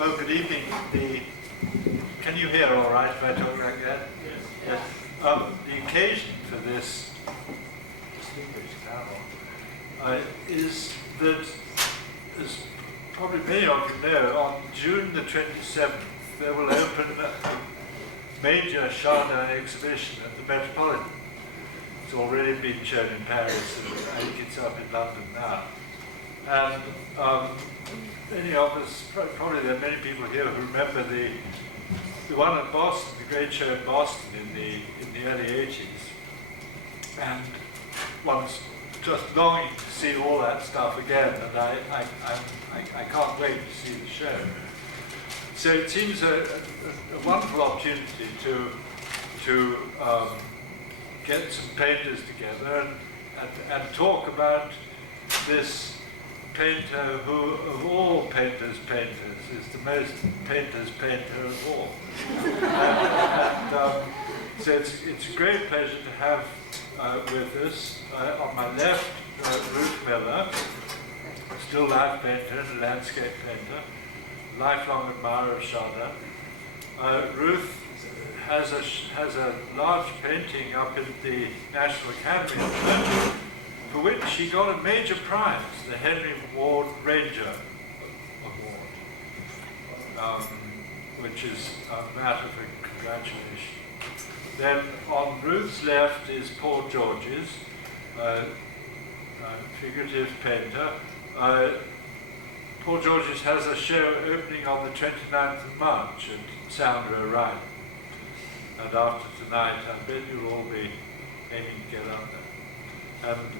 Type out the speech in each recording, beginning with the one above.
Oh, good evening. Can you hear all right if I talk like that? Yes. Yes. The occasion for this distinguished panel is that, as probably many of you know, on June the 27th, they will open a major Chardin exhibition at the Metropolitan. It's already been shown in Paris, and I think it's up in London now. And many of us, probably there are many people here who remember the one in Boston, the great show in Boston in the early 80s. And one's just longing to see all that stuff again, and I can't wait to see the show. So it seems a wonderful opportunity to get some painters together and talk about this painter who, of all painters' painters, is the most painter's painter of all. So it's a great pleasure to have with us, on my left, Ruth Miller, still life painter and a landscape painter, lifelong admirer of Chardin. Ruth has a large painting up in the National Academy at the moment, for which she got a major prize, the Henry Ward Ranger Award, which is a matter for congratulation. Then on Ruth's left is Paul Georges, figurative painter. Paul Georges has a show opening on the 29th of March at Soundrow Ride. And after tonight, I bet you'll all be aiming to get up there. And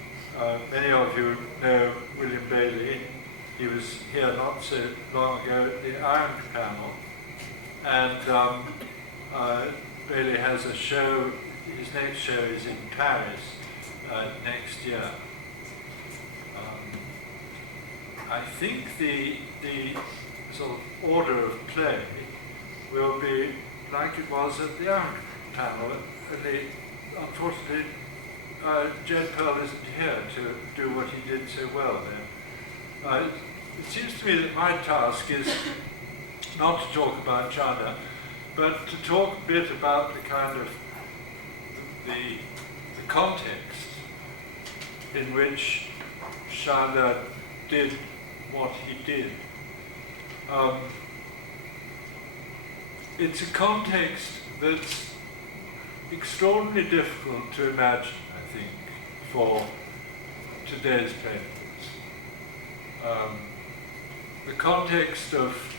many of you know William Bailey. He was here not so long ago at the Iron Panel. And Bailey has a show, his next show is in Paris next year. I think the sort of order of play will be like it was at the Iron Panel. Unfortunately, Jed Pearl isn't here to do what he did so well there. It seems to me that my task is not to talk about Chardin, but to talk a bit about the kind of the context in which Chardin did what he did. It's a context that's extraordinarily difficult to imagine, I think, for today's painters. The context of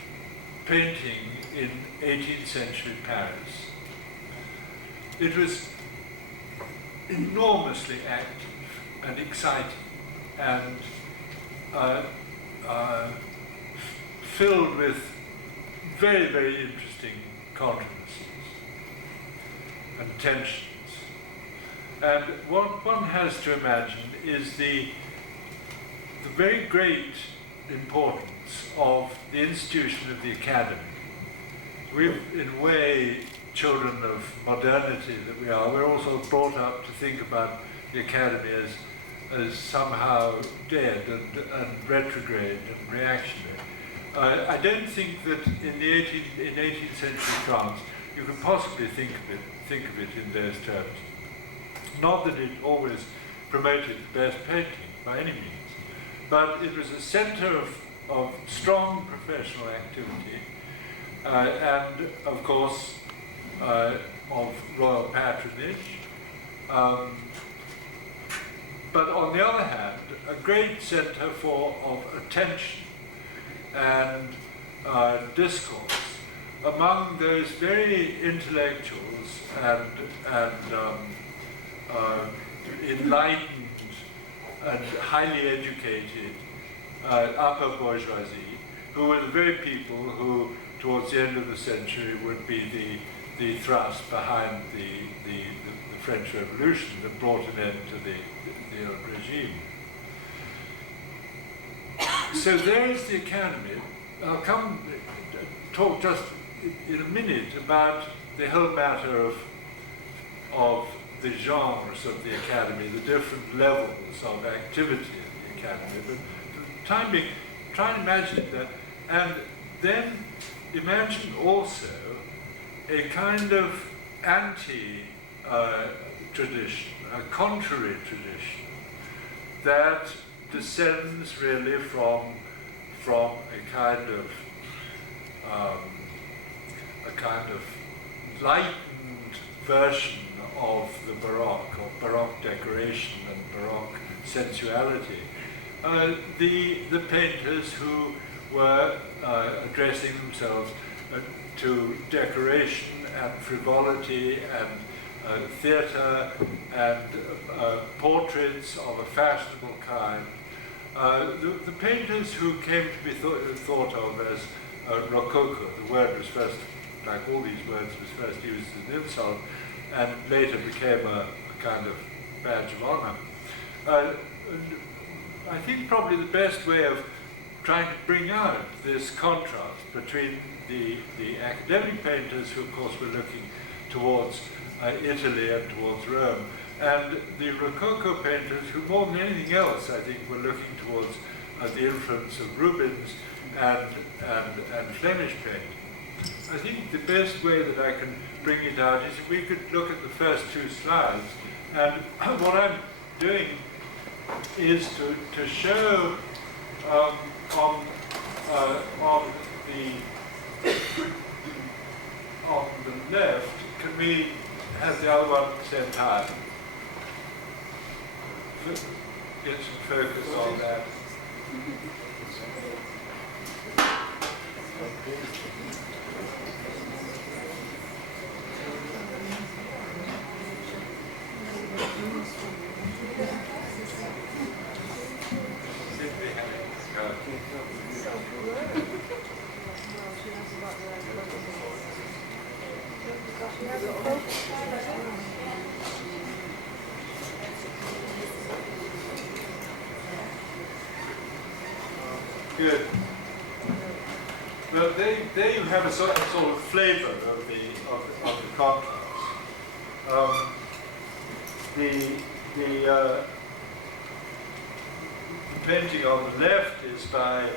painting in 18th century Paris. It was enormously active and exciting and filled with very, very interesting controversies and tensions. And what one has to imagine is the very great importance of the institution of the academy. We've, in a way, children of modernity that we are, we're also brought up to think about the academy as somehow dead and retrograde and reactionary. I don't think that in 18th century France you could possibly think of it in those terms. Not that it always promoted the best painting by any means, but it was a center of strong professional activity and, of course, of royal patronage. But on the other hand, a great center of attention and discourse among those very intellectuals and enlightened and highly educated upper bourgeoisie, who were the very people who, towards the end of the century, would be the thrust behind the French Revolution that brought an end to the old regime. So there is the academy. I'll come talk just in a minute about the whole matter of the genres of the academy, the different levels of activity in the academy. But for the time being, try and imagine that. And then imagine also a kind of anti-tradition, a contrary tradition that descends really from a kind of lightened version of the Baroque, or Baroque decoration and Baroque sensuality. The painters who were addressing themselves to decoration and frivolity and theatre and portraits of a fashionable kind. The painters who came to be thought of as Rococo, the word was first, like all these words, was first used as an insult and later became a kind of badge of honor. I think probably the best way of trying to bring out this contrast between the academic painters, who of course were looking towards Italy and towards Rome, and the Rococo painters who more than anything else I think were looking towards the influence of Rubens and Flemish painting. I think the best way that I can bring it out is if we could look at the first two slides, and what I'm doing is to show on the left. Can we have the other one sent high? Get some focus on that. Good. Well, there you have a sort of flavour of the contrast. The painting on the left is by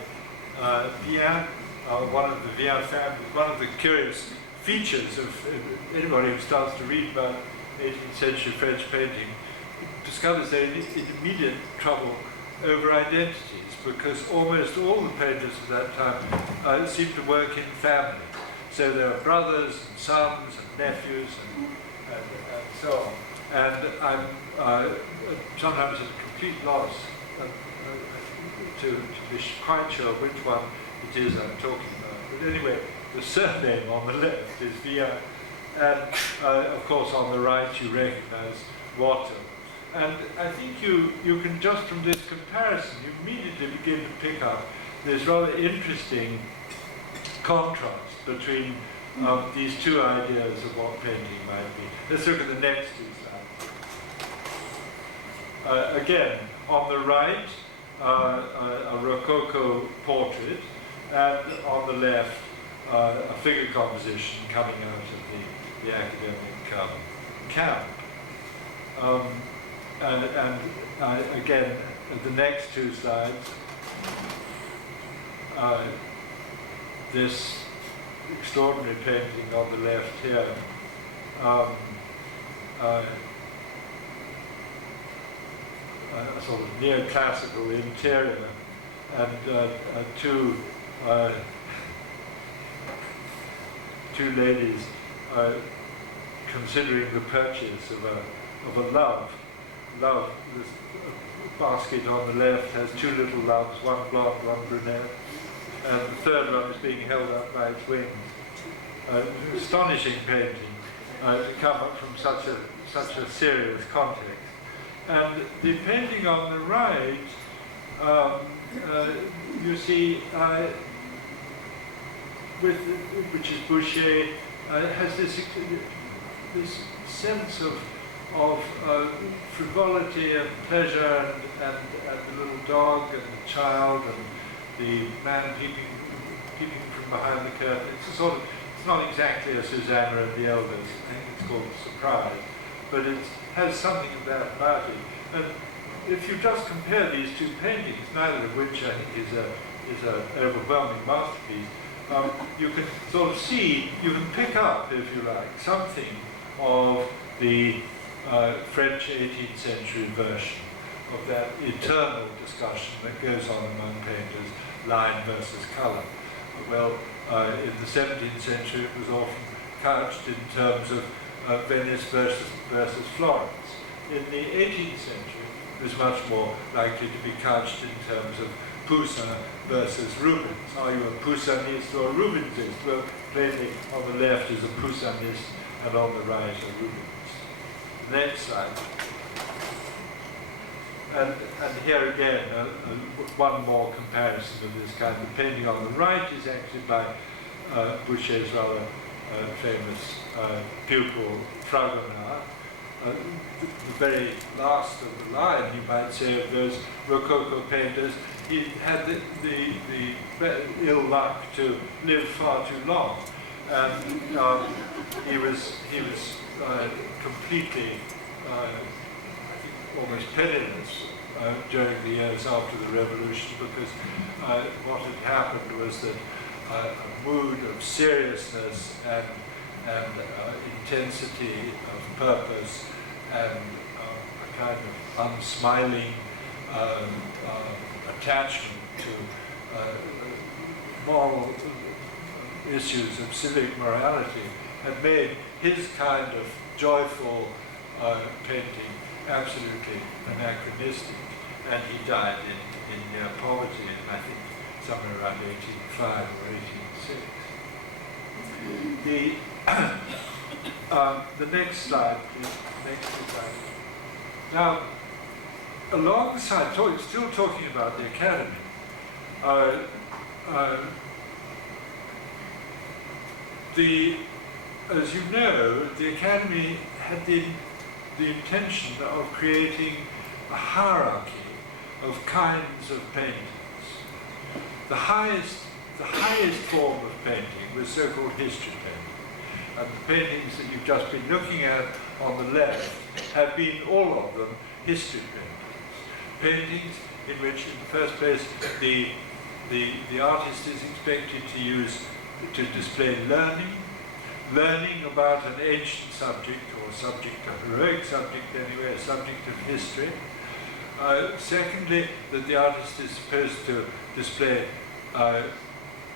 Vien, one of the Vien family. One of the curious features of anybody who starts to read about 18th century French painting discovers they're in immediate trouble over identities, because almost all the painters of that time seem to work in family. So there are brothers and sons and nephews and so on. And I'm sometimes at a complete loss to be quite sure which one it is I'm talking about. But anyway, the surname on the left is Vien, and of course on the right you recognize Water. And I think you can, just from this comparison, you immediately begin to pick up this rather interesting contrast between these two ideas of what painting might be. Let's look at the next two slides. Again, on the right, a Rococo portrait, and on the left, a figure composition coming out of the academic camp. And again, the next two slides, this extraordinary painting on the left here, a sort of neoclassical interior, and two ladies considering the purchase of a love. This basket on the left has two little loves, one blonde, one brunette, and the third one is being held up by its wings. Astonishing painting to come up from such a serious context. And the painting on the right, you see, which is Boucher, has this sense of frivolity and pleasure, and the little dog and the child and the man peeping from behind the curtain. It's not exactly a Susanna and the Elders. I think it's called Surprise, but it has something of that about it. And if you just compare these two paintings, neither of which I think is an overwhelming masterpiece, you can sort of see, you can pick up, if you like, something of the French 18th century version of that eternal discussion that goes on among painters, line versus colour. Well, in the 17th century it was often couched in terms of Venice versus Florence. In the 18th century it was much more likely to be couched in terms of Poussin versus Rubens. Are you a Poussinist or a Rubensist? Well, plainly on the left is a Poussinist and on the right a Rubens. Next slide. And here again, one more comparison of this kind. The painting on the right is actually by Boucher's rather famous pupil, Fragonard. The very last of the line, you might say, of those Rococo painters. He had the ill luck to live far too long, and he was completely, I think, almost penniless during the years after the revolution, because what had happened was that a mood of seriousness and intensity of purpose and a kind of unsmiling attachment to moral issues of civic morality had made his kind of joyful painting absolutely anachronistic, and he died in near poverty in, I think, somewhere around 1805 or 1806. The next slide, please. Next slide. Now, alongside, still talking about the Academy, as you know, the Academy had the intention of creating a hierarchy of kinds of paintings. The highest form of painting was so-called history painting. And the paintings that you've just been looking at on the left have been, all of them, history paintings. Paintings in which, in the first place, the artist is expected to display learning about an ancient subject, or a heroic subject anyway, a subject of history. Secondly, that the artist is supposed to display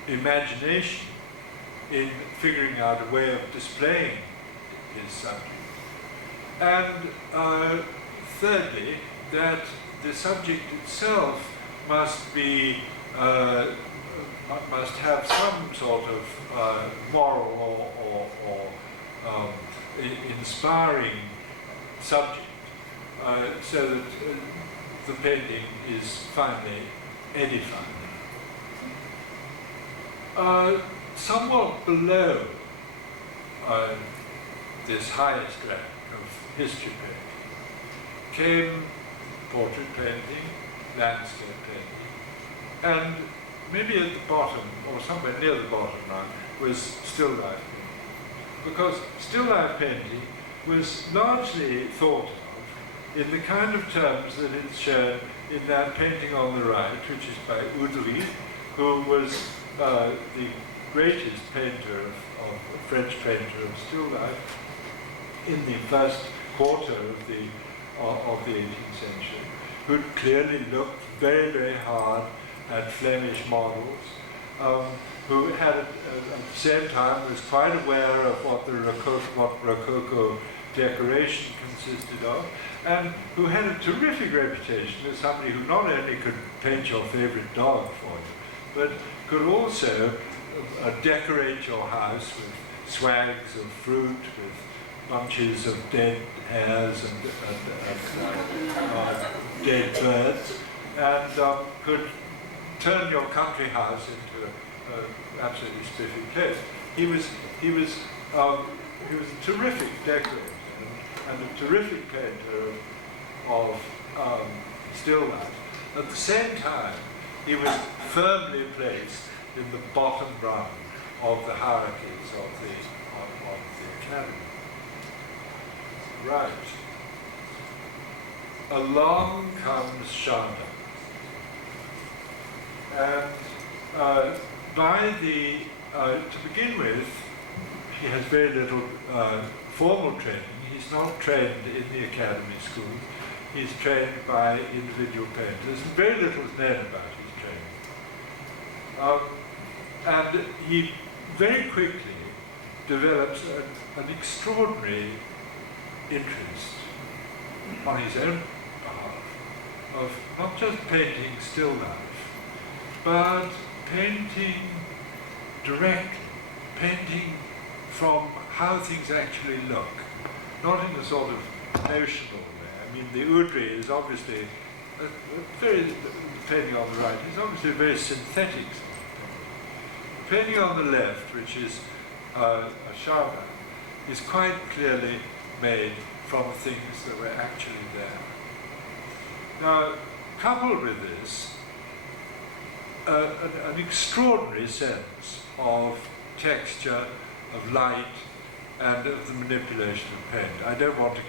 imagination in figuring out a way of displaying his subject. And thirdly, that the subject itself must have some sort of moral or inspiring subject, so that the painting is finally edifying. Somewhat below this highest rank of history painting came portrait painting, landscape painting, and maybe at the bottom, or somewhere near the bottom now, was still life painting. Because still life painting was largely thought of in the kind of terms that it's shown in that painting on the right, which is by Udry, who was the greatest painter of French painter of still life in the first quarter of the 18th century, who clearly looked very, very hard at Flemish models, who had at the same time was quite aware of what Rococo decoration consisted of, and who had a terrific reputation as somebody who not only could paint your favorite dog for you, but could also decorate your house with swags of fruit, with bunches of dead hares and dead birds, and could turn your country house into an absolutely spiffy place. He was a terrific decorator and a terrific painter of still life. At the same time, he was firmly placed in the bottom rung of the hierarchies of the Academy. Right. Along comes Chardin. And by the to begin with, he has very little formal training. He's not trained in the academy schools. He's trained by individual painters, and very little is known about his training. And he very quickly develops an extraordinary interest on his own behalf of not just painting still life, but painting directly, painting from how things actually look, not in a sort of notional way. I mean, the Udry is obviously a very, painting on the right, is obviously a very synthetic sort of painting. Painting on the left, which is a Chardin, is quite clearly made from things that were actually there. Now, coupled with this, an extraordinary sense of texture, of light, and of the manipulation of paint. I don't want to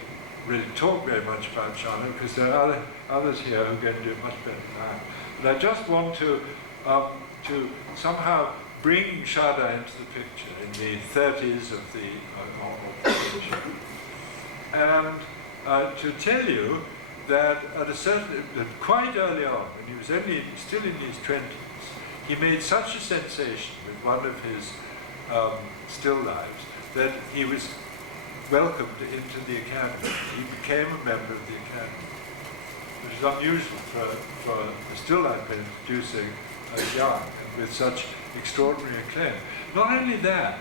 really talk very much about Chardin because there are others here who are going to do it much better than I. But I just want to somehow bring Chardin into the picture in the 30s of the picture. And to tell you that at a certain, quite early on, when he was still in his 20s, he made such a sensation with one of his still lives that he was welcomed into the academy. He became a member of the academy, which is unusual for a still life painter to do so young and with such extraordinary acclaim. Not only that,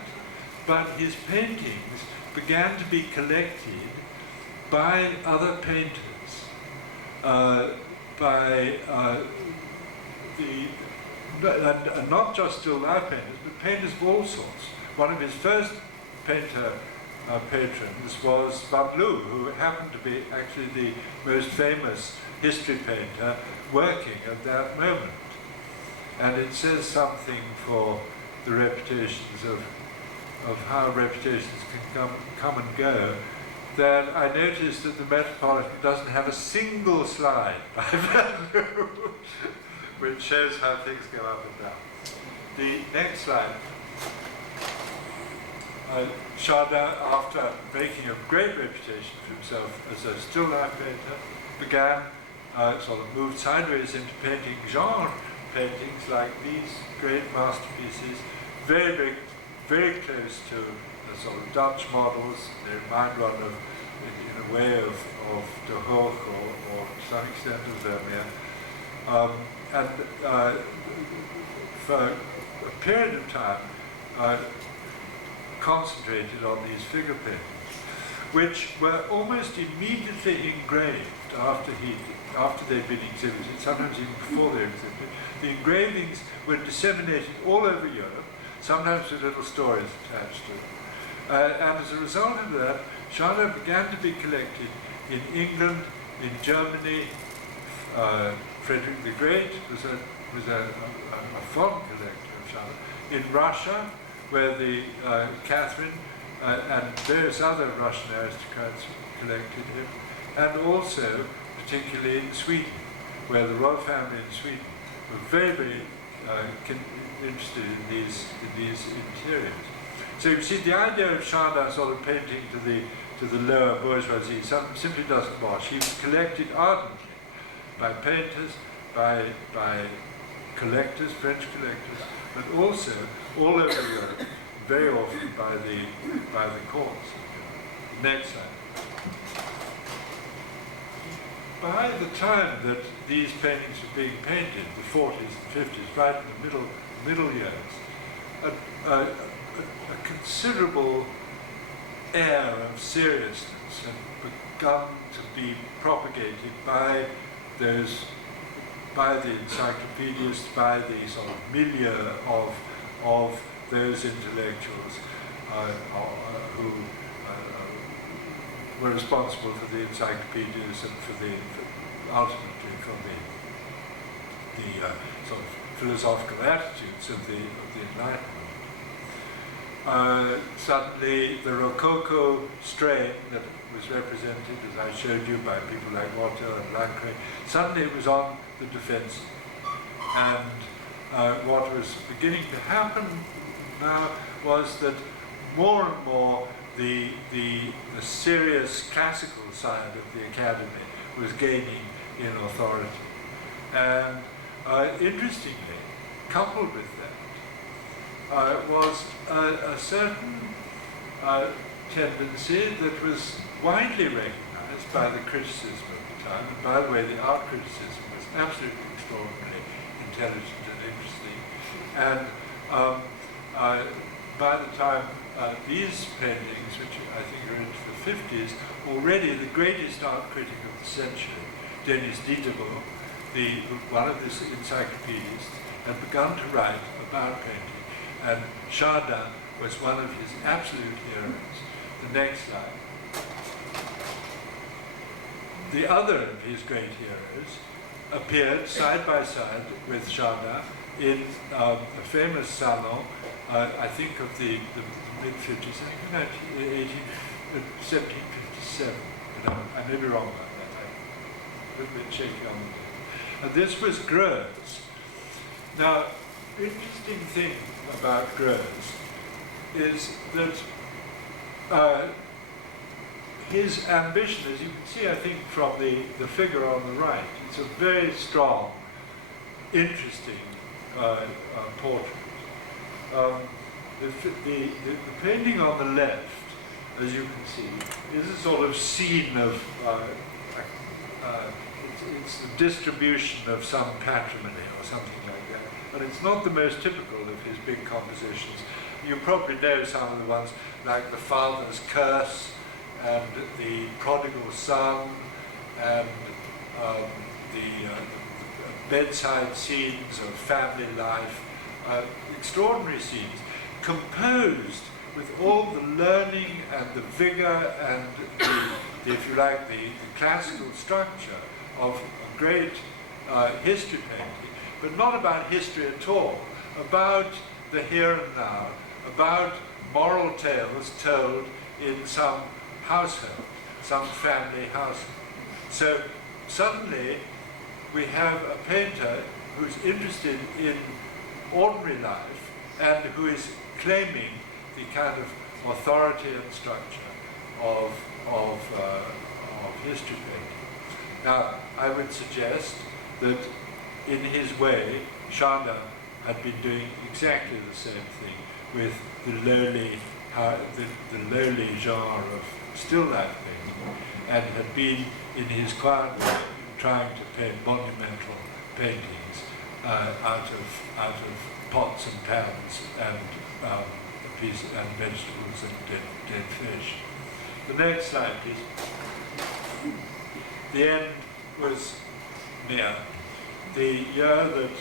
but his paintings began to be collected by other painters, and not just still life painters, but painters of all sorts. One of his first painter patrons was Van Loo, who happened to be actually the most famous history painter working at that moment. And it says something for the reputations of how reputations can come and go, that I noticed that the Metropolitan doesn't have a single slide by Van Loo, which shows how things go up and down. The next slide. Chardin, after making a great reputation for himself as a still life painter, began sort of moved sideways into painting genre paintings like these great masterpieces, very, very, very close to the sort of Dutch models. They remind one of, in a way, of De Hoog or to some extent of Vermeer. And for a period of time, concentrated on these figure paintings, which were almost immediately engraved after they'd been exhibited, sometimes even before they were exhibited. The engravings were disseminated all over Europe, sometimes with little stories attached to them. And as a result of that, Chardin began to be collected in England, in Germany. Frederick the Great was a fond collector of Chardin. In Russia, where the Catherine and various other Russian aristocrats collected him, and also particularly in Sweden, where the royal family in Sweden were very, very interested in these interiors. So you see, the idea of Chardin sort of painting to the lower bourgeoisie simply doesn't wash. He was collected ardently by painters, by collectors, French collectors, but also all over Europe, very often by the courts. Next slide. By the time that these paintings were being painted, the 40s and 50s, right in the middle years, a considerable air of seriousness had begun to be propagated by the encyclopedists, by the sort of milieu of those intellectuals who were responsible for the encyclopedias and ultimately for the sort of philosophical attitudes of the Enlightenment. Suddenly, the Rococo strain that was represented, as I showed you, by people like Watteau and Lancret, suddenly it was on the defensive. And what was beginning to happen now was that more and more the serious classical side of the academy was gaining in authority. And interestingly, coupled with that, was a certain tendency that was widely recognized by the criticism of the time. And by the way, the art criticism was absolutely extraordinarily intelligent and interesting. And by the time these paintings, which I think are into the 50s, already the greatest art critic of the century, Denis Diderot, one of the encyclopedists, had begun to write about painting, and Chardin was one of his absolute heroes. The next slide. The other of his great heroes appeared side by side with Chardin in a famous salon, I think of the mid-50s, I think 1757. I may be wrong about that. I'm a little bit shaky on it. And this was Greuze. Now, interesting thing about Greuze is that his ambition, as you can see, I think, from the figure on the right, it's a very strong, interesting portrait. The painting on the left, as you can see, is a sort of scene of, it's the distribution of some patrimony or something like that. But it's not the most typical of his big compositions. You probably know some of the ones like The Father's Curse, and The Prodigal Son, and the bedside scenes of family life, extraordinary scenes, composed with all the learning and the vigor and the if you like, the classical structure of a great history painting, but not about history at all, about the here and now, about moral tales told in some household, some family household. So suddenly we have a painter who's interested in ordinary life and who is claiming the kind of authority and structure of history painting. Now, I would suggest that in his way, Chardin had been doing exactly the same thing with the lowly genre of still life painting, and had been in his quiet way trying to paint monumental paintings out of pots and pans and and vegetables and dead fish. The next slide, please. The end was near. The year that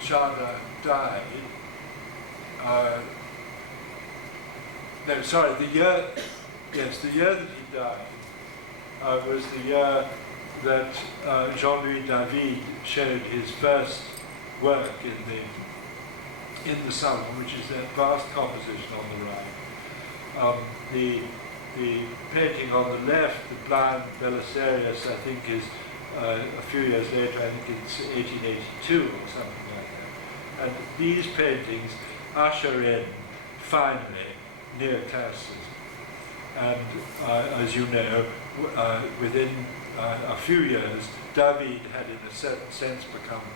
Chardin died, the year that he died was the year that Jean-Louis David showed his first work in the Salon, which is that vast composition on the right. The painting on the left, the blind Belisarius, I think is a few years later. I think it's 1882 or something like that. And these paintings usher in, finally, neoclassicism. And as you know, within a few years, David had in a certain sense become,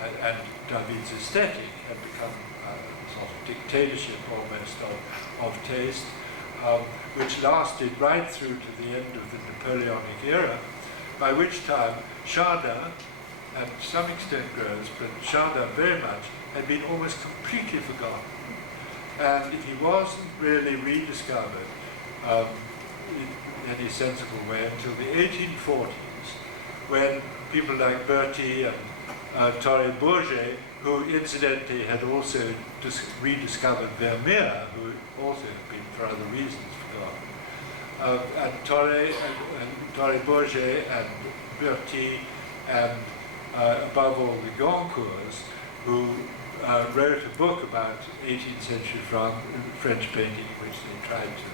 and David's aesthetic had become a sort of dictatorship almost of taste, which lasted right through to the end of the Napoleonic era, by which time Chardin, and to some extent Greuze, but Chardin very much, had been almost completely forgotten. And he wasn't really rediscovered in any sensible way until the 1840s, when people like Berti and Torre Bourget, who incidentally had also rediscovered Vermeer, who also had been for other reasons forgotten, and Torre Bourget and Berti and above all the Goncourts, who wrote a book about 18th century French painting in which they tried to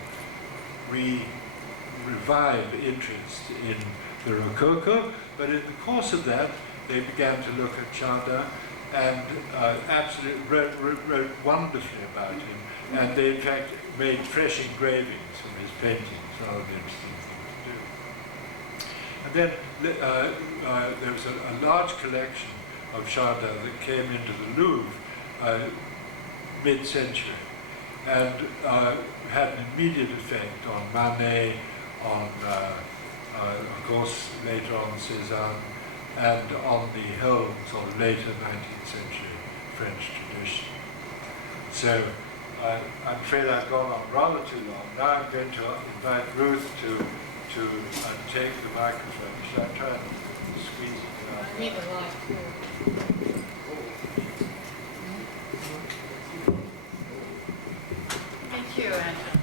revive interest in the Rococo, but in the course of that they began to look at Chardin and absolutely wrote wonderfully about him, and they in fact made fresh engravings of his paintings, rather interesting thing to do. And then there was a large collection of Chardin that came into the Louvre mid-century, and had an immediate effect on Manet, on of course later on Cézanne, and on the whole sort of later 19th century French tradition. So I'm afraid I've gone on rather too long. Now I'm going to invite Ruth to take the microphone. Should I try and squeeze it out? I need a light too. Thank you, Angela.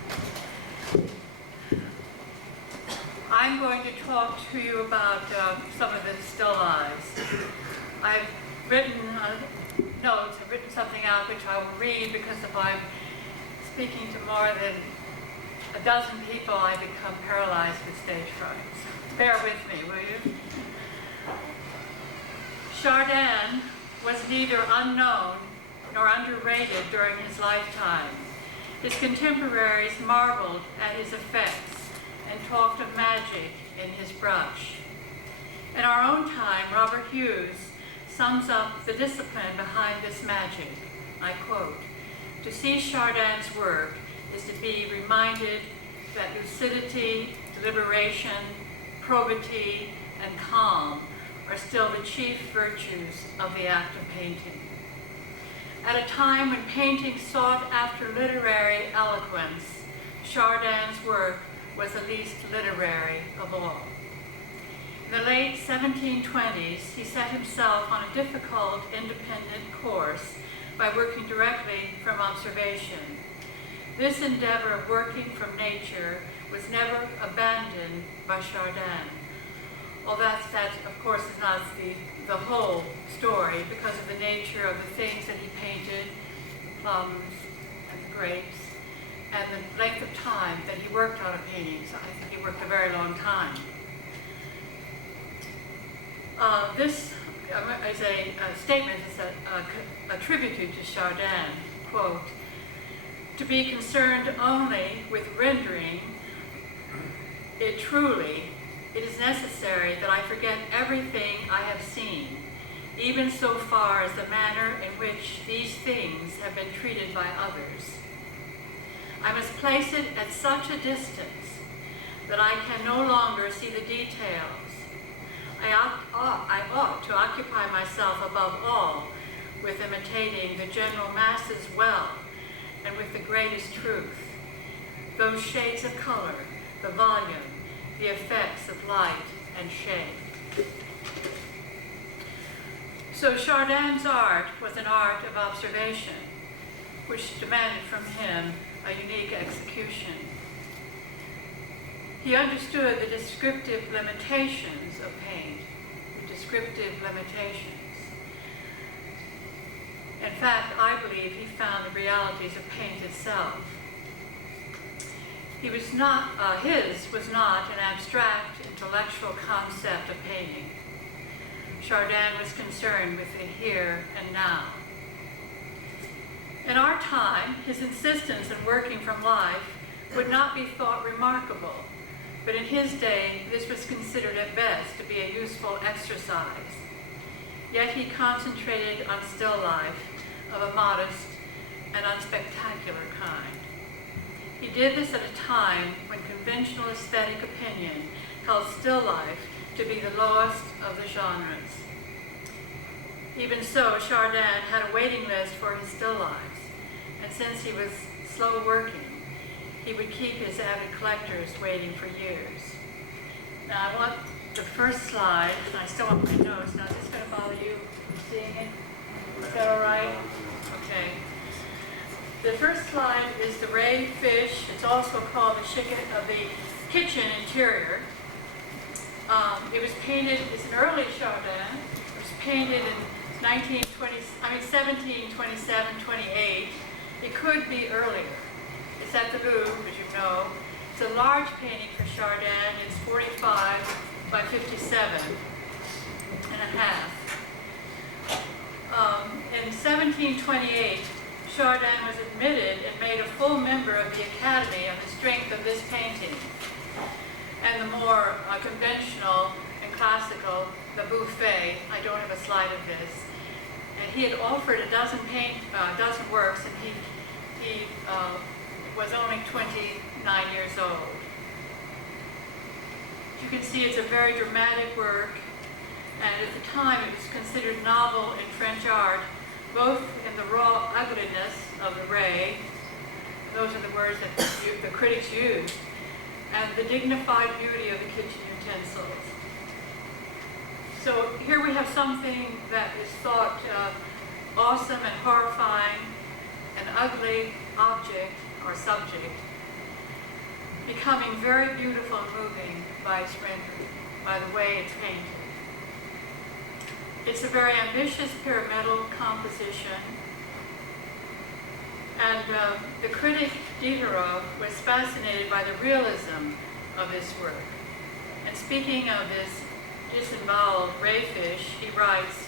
I'm going to talk to you about some of the still lives. I've written notes, I've written something out which I will read, because if I'm speaking to more than a dozen people, I become paralyzed with stage fright. So bear with me, will you? Chardin was neither unknown nor underrated during his lifetime. His contemporaries marveled at his effects and talked of magic in his brush. In our own time, Robert Hughes sums up the discipline behind this magic. I quote, "To see Chardin's work is to be reminded that lucidity, deliberation, probity, and calm are still the chief virtues of the act of painting. At a time when painting sought after literary eloquence, Chardin's work was the least literary of all. In the late 1720s, he set himself on a difficult independent course by working directly from observation. This endeavor of working from nature was never abandoned by Chardin. Well, that of course is not the whole story, because of the nature of the things that he painted, the plums and the grapes, and the length of time that he worked on a painting. So I think he worked a very long time. This is a statement that's attributed to Chardin, quote, "To be concerned only with rendering it truly, it is necessary that I forget everything I have seen, even so far as the manner in which these things have been treated by others. I must place it at such a distance that I can no longer see the details. I ought to occupy myself above all with imitating the general masses well and with the greatest truth, those shades of color, the volume, the effects of light and shade." So Chardin's art was an art of observation, which demanded from him a unique execution. He understood the descriptive limitations of paint, descriptive limitations. In fact, I believe he found the realities of paint itself. His was not an abstract intellectual concept of painting. Chardin was concerned with the here and now. In our time, his insistence on working from life would not be thought remarkable, but in his day, this was considered at best to be a useful exercise. Yet he concentrated on still life of a modest and unspectacular kind. He did this at a time when conventional aesthetic opinion held still life to be the lowest of the genres. Even so, Chardin had a waiting list for his still lives, and since he was slow working, he would keep his avid collectors waiting for years. Now I want the first slide, and I still want my notes. Now is this going to bother you seeing it? Is that all right? Okay. The first slide is the ray fish. It's also called the kitchen interior. It was painted, it's an early Chardin. It was painted in 1727, 28. It could be earlier. It's at the Louvre, as you know. It's a large painting for Chardin. It's 45 by 57 and a half. 1728, Chardin was admitted and made a full member of the Academy on the strength of this painting. And the more conventional and classical, the B.F.A, I don't have a slide of this, and he had offered a dozen works, and he was only 29 years old. You can see it's a very dramatic work, and at the time it was considered novel in French art, both in the raw ugliness of the ray, those are the words that the critics used, and the dignified beauty of the kitchen utensils. So here we have something that is thought awesome and horrifying, an ugly object or subject, becoming very beautiful and moving by its rendering, by the way it's painted. It's a very ambitious pyramidal composition, and the critic Diderot was fascinated by the realism of this work. And speaking of this disemboweled rayfish, he writes,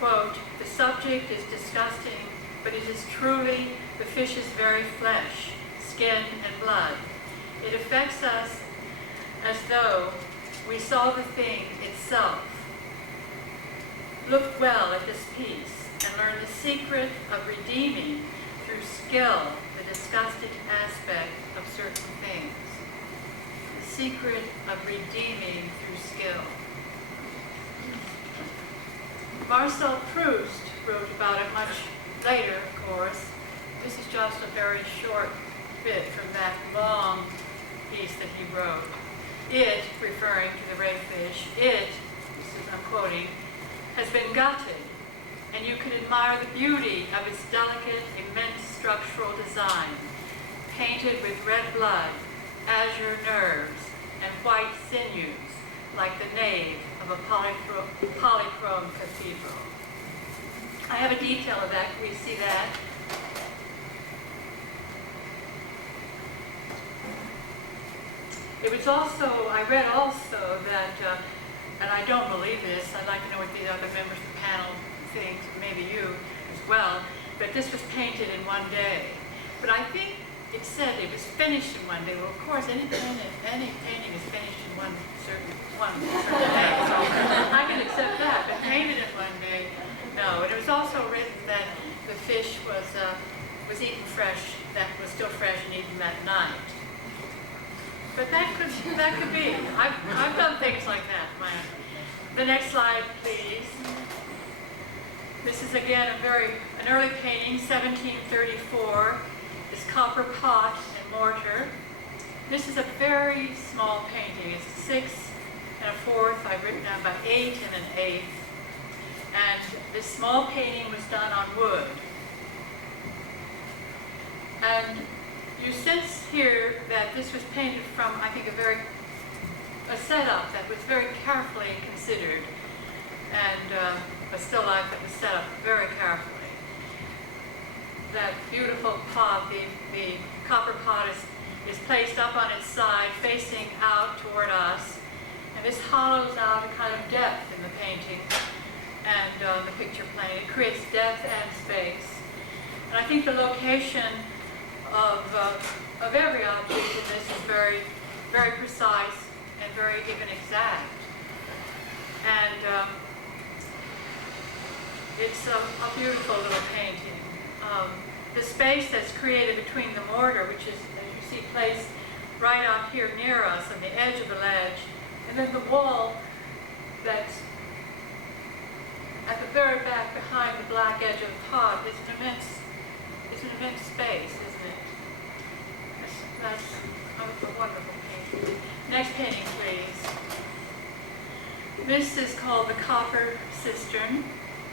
quote, "The subject is disgusting, but it is truly the fish's very flesh, skin, and blood. It affects us as though we saw the thing itself. Look well at this piece and learn the secret of redeeming through skill the disgusting aspect of certain things." The secret of redeeming through skill. Marcel Proust wrote about it much later, of course. This is just a very short bit from that long piece that he wrote. It, referring to the rayfish, it, this is, I'm quoting, has been gutted, and you can admire the beauty of its delicate, immense structural design, painted with red blood, azure nerves, and white sinews, like the nave of a polychrome cathedral. I have a detail of that. Can we see that? It was also, I read also that, and I don't believe this, I'd like to know what the other members of the panel think, maybe you as well, but this was painted in one day. But I think it said it was finished in one day. Well, of course, any painting is finished in one certain day, so I can accept that, but painted in one day, no. And it was also written that the fish was eaten fresh, that was still fresh and eaten that night. But that could be. I've done things like that. The next slide, please. This is again an early painting, 1734. This copper pot and mortar. This is a very small painting. It's 6 1/4. I've written down about 8 1/8. And this small painting was done on wood. And you sense here that this was painted from, I think, a setup that was very carefully considered, and a still life that was set up very carefully. That beautiful pot, the copper pot is placed up on its side, facing out toward us, and this hollows out a kind of depth in the painting and the picture plane. It creates depth and space. And I think the location of every object in this is very, very precise and very even exact. And it's a beautiful little painting. The space that's created between the mortar, which is, as you see, placed right out here near us on the edge of the ledge, and then the wall that's at the very back behind the black edge of the pot is an immense space, isn't it? That's a wonderful painting. Next painting, please. This is called the Copper Cistern,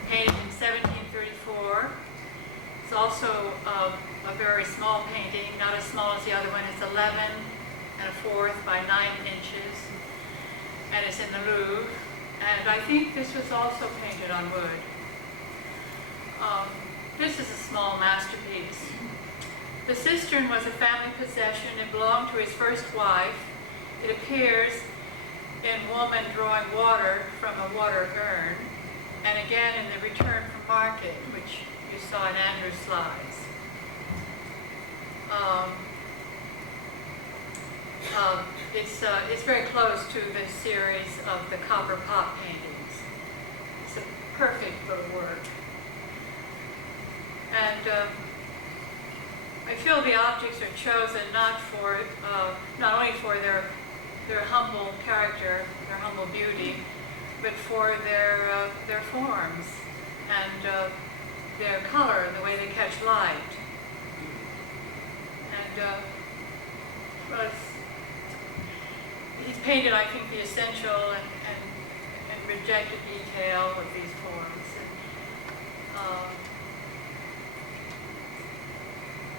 painted in 1734. It's also a very small painting, not as small as the other one. It's 11 1/4 by 9 inches, and it's in the Louvre. And I think this was also painted on wood. This is a small masterpiece. The cistern was a family possession. It belonged to his first wife. It appears in woman drawing water from a water urn, and again in the Return from market, which you saw in Andrew's slides. It's very close to the series of the copper pot paintings. It's a perfect little work. And I feel the objects are chosen not only for their humble character, their humble beauty, but for their forms and their color, the way they catch light. And he's painted, I think, the essential and rejected detail of these forms. And,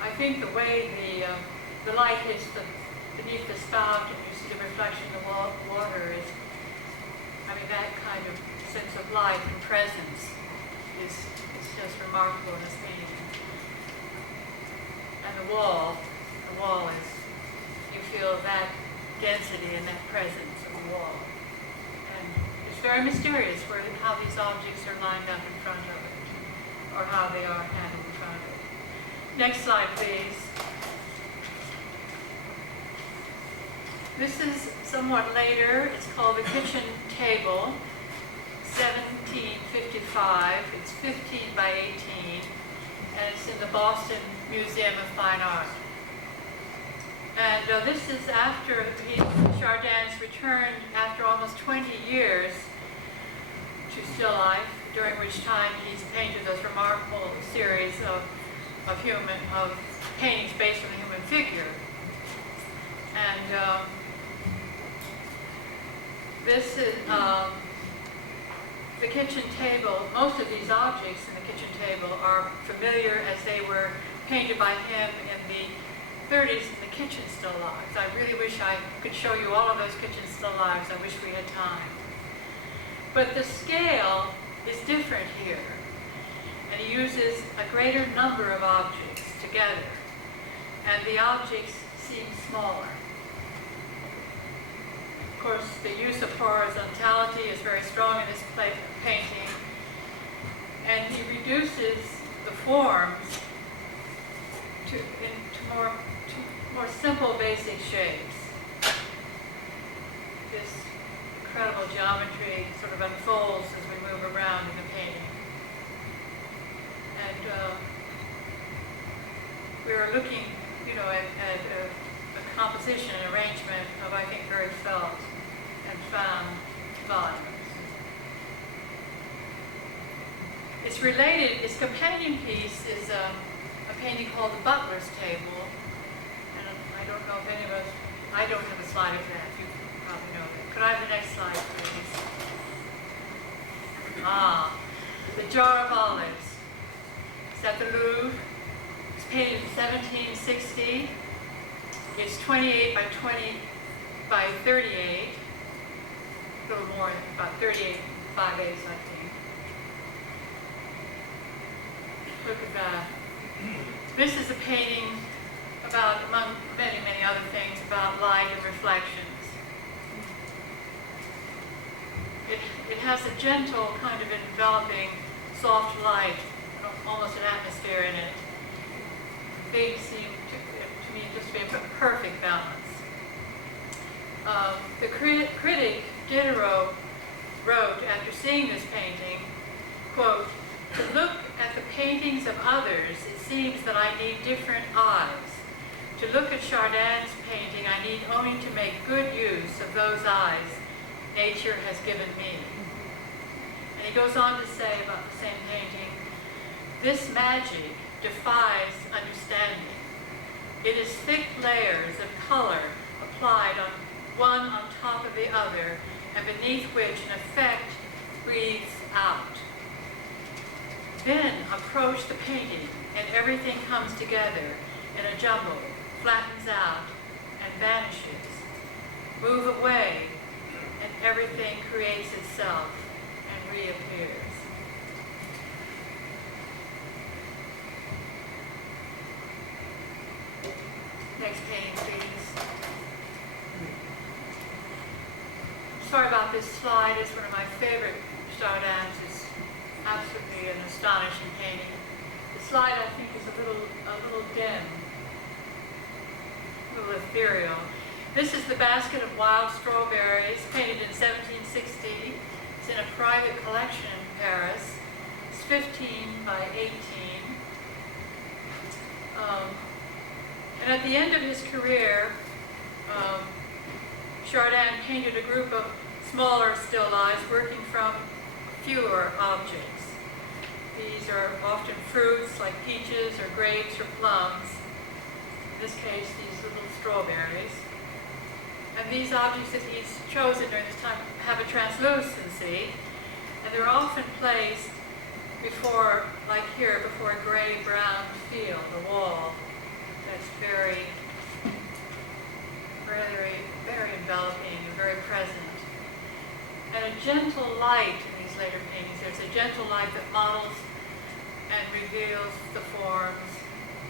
I think the way the light hits beneath the spout and you see the reflection of the water is, I mean, that kind of sense of life and presence is just remarkable in this painting. And the wall is, you feel that density and that presence of the wall. And it's very mysterious how these objects are lined up in front of it, or how they are handled in front of it. Next slide, please. This is somewhat later. It's called the kitchen table, 1755. It's 15 by 18, and it's in the Boston Museum of Fine Art. And this is after Chardin's returned after almost 20 years to still life, during which time he's painted those remarkable series of paintings based on the human figure. And this is the kitchen table. Most of these objects in the kitchen table are familiar as they were painted by him in the 30s, and the kitchen still lives. I really wish I could show you all of those kitchen still lives. I wish we had time. But the scale is different here. And he uses a greater number of objects together. And the objects seem smaller. Of course, the use of horizontality is very strong in this painting. And he reduces the forms to more simple, basic shapes. This incredible geometry sort of unfolds as we move around in the painting. And we are looking, at a composition and arrangement of, I think, very felt and found volumes. It's related, its companion piece is a painting called The Butler's Table. And I don't know if any of us, I don't have a slide of that. You probably know that. Could I have the next slide, please? The Jar of Olives. It's at the Louvre. It's painted in 1760. It's 28 by 20 by 38. A little more, about 38 5/8, I think. Look at that. This is a painting about, among many, many other things, about light and reflections. It has a gentle kind of enveloping soft light, almost an atmosphere in it. Things seem to me just to be a perfect balance. The critic Diderot wrote after seeing this painting, quote, "To look at the paintings of others, it seems that I need different eyes. To look at Chardin's painting, I need only to make good use of those eyes nature has given me." And he goes on to say about the same painting, "This magic defies understanding. It is thick layers of color applied on one on top of the other, and beneath which an effect breathes out. Then approach the painting, and everything comes together in a jumble, flattens out, and vanishes. Move away, and everything creates itself and reappears." Next painting, please. Sorry about this slide. It's one of my favorite Chardins. absolutely an astonishing painting. The slide, I think, is a little dim, a little ethereal. This is the basket of wild strawberries, painted in 1760. It's in a private collection in Paris. It's 15 by 18. And at the end of his career, Chardin painted a group of smaller still lifes working from fewer objects. These are often fruits like peaches or grapes or plums. In this case, these little strawberries. And these objects that he's chosen during this time have a translucency, and they're often placed before, like here, before a gray-brown field, a wall that's very enveloping and very present. And a gentle light in these later paintings. There's a gentle light that models and reveals the forms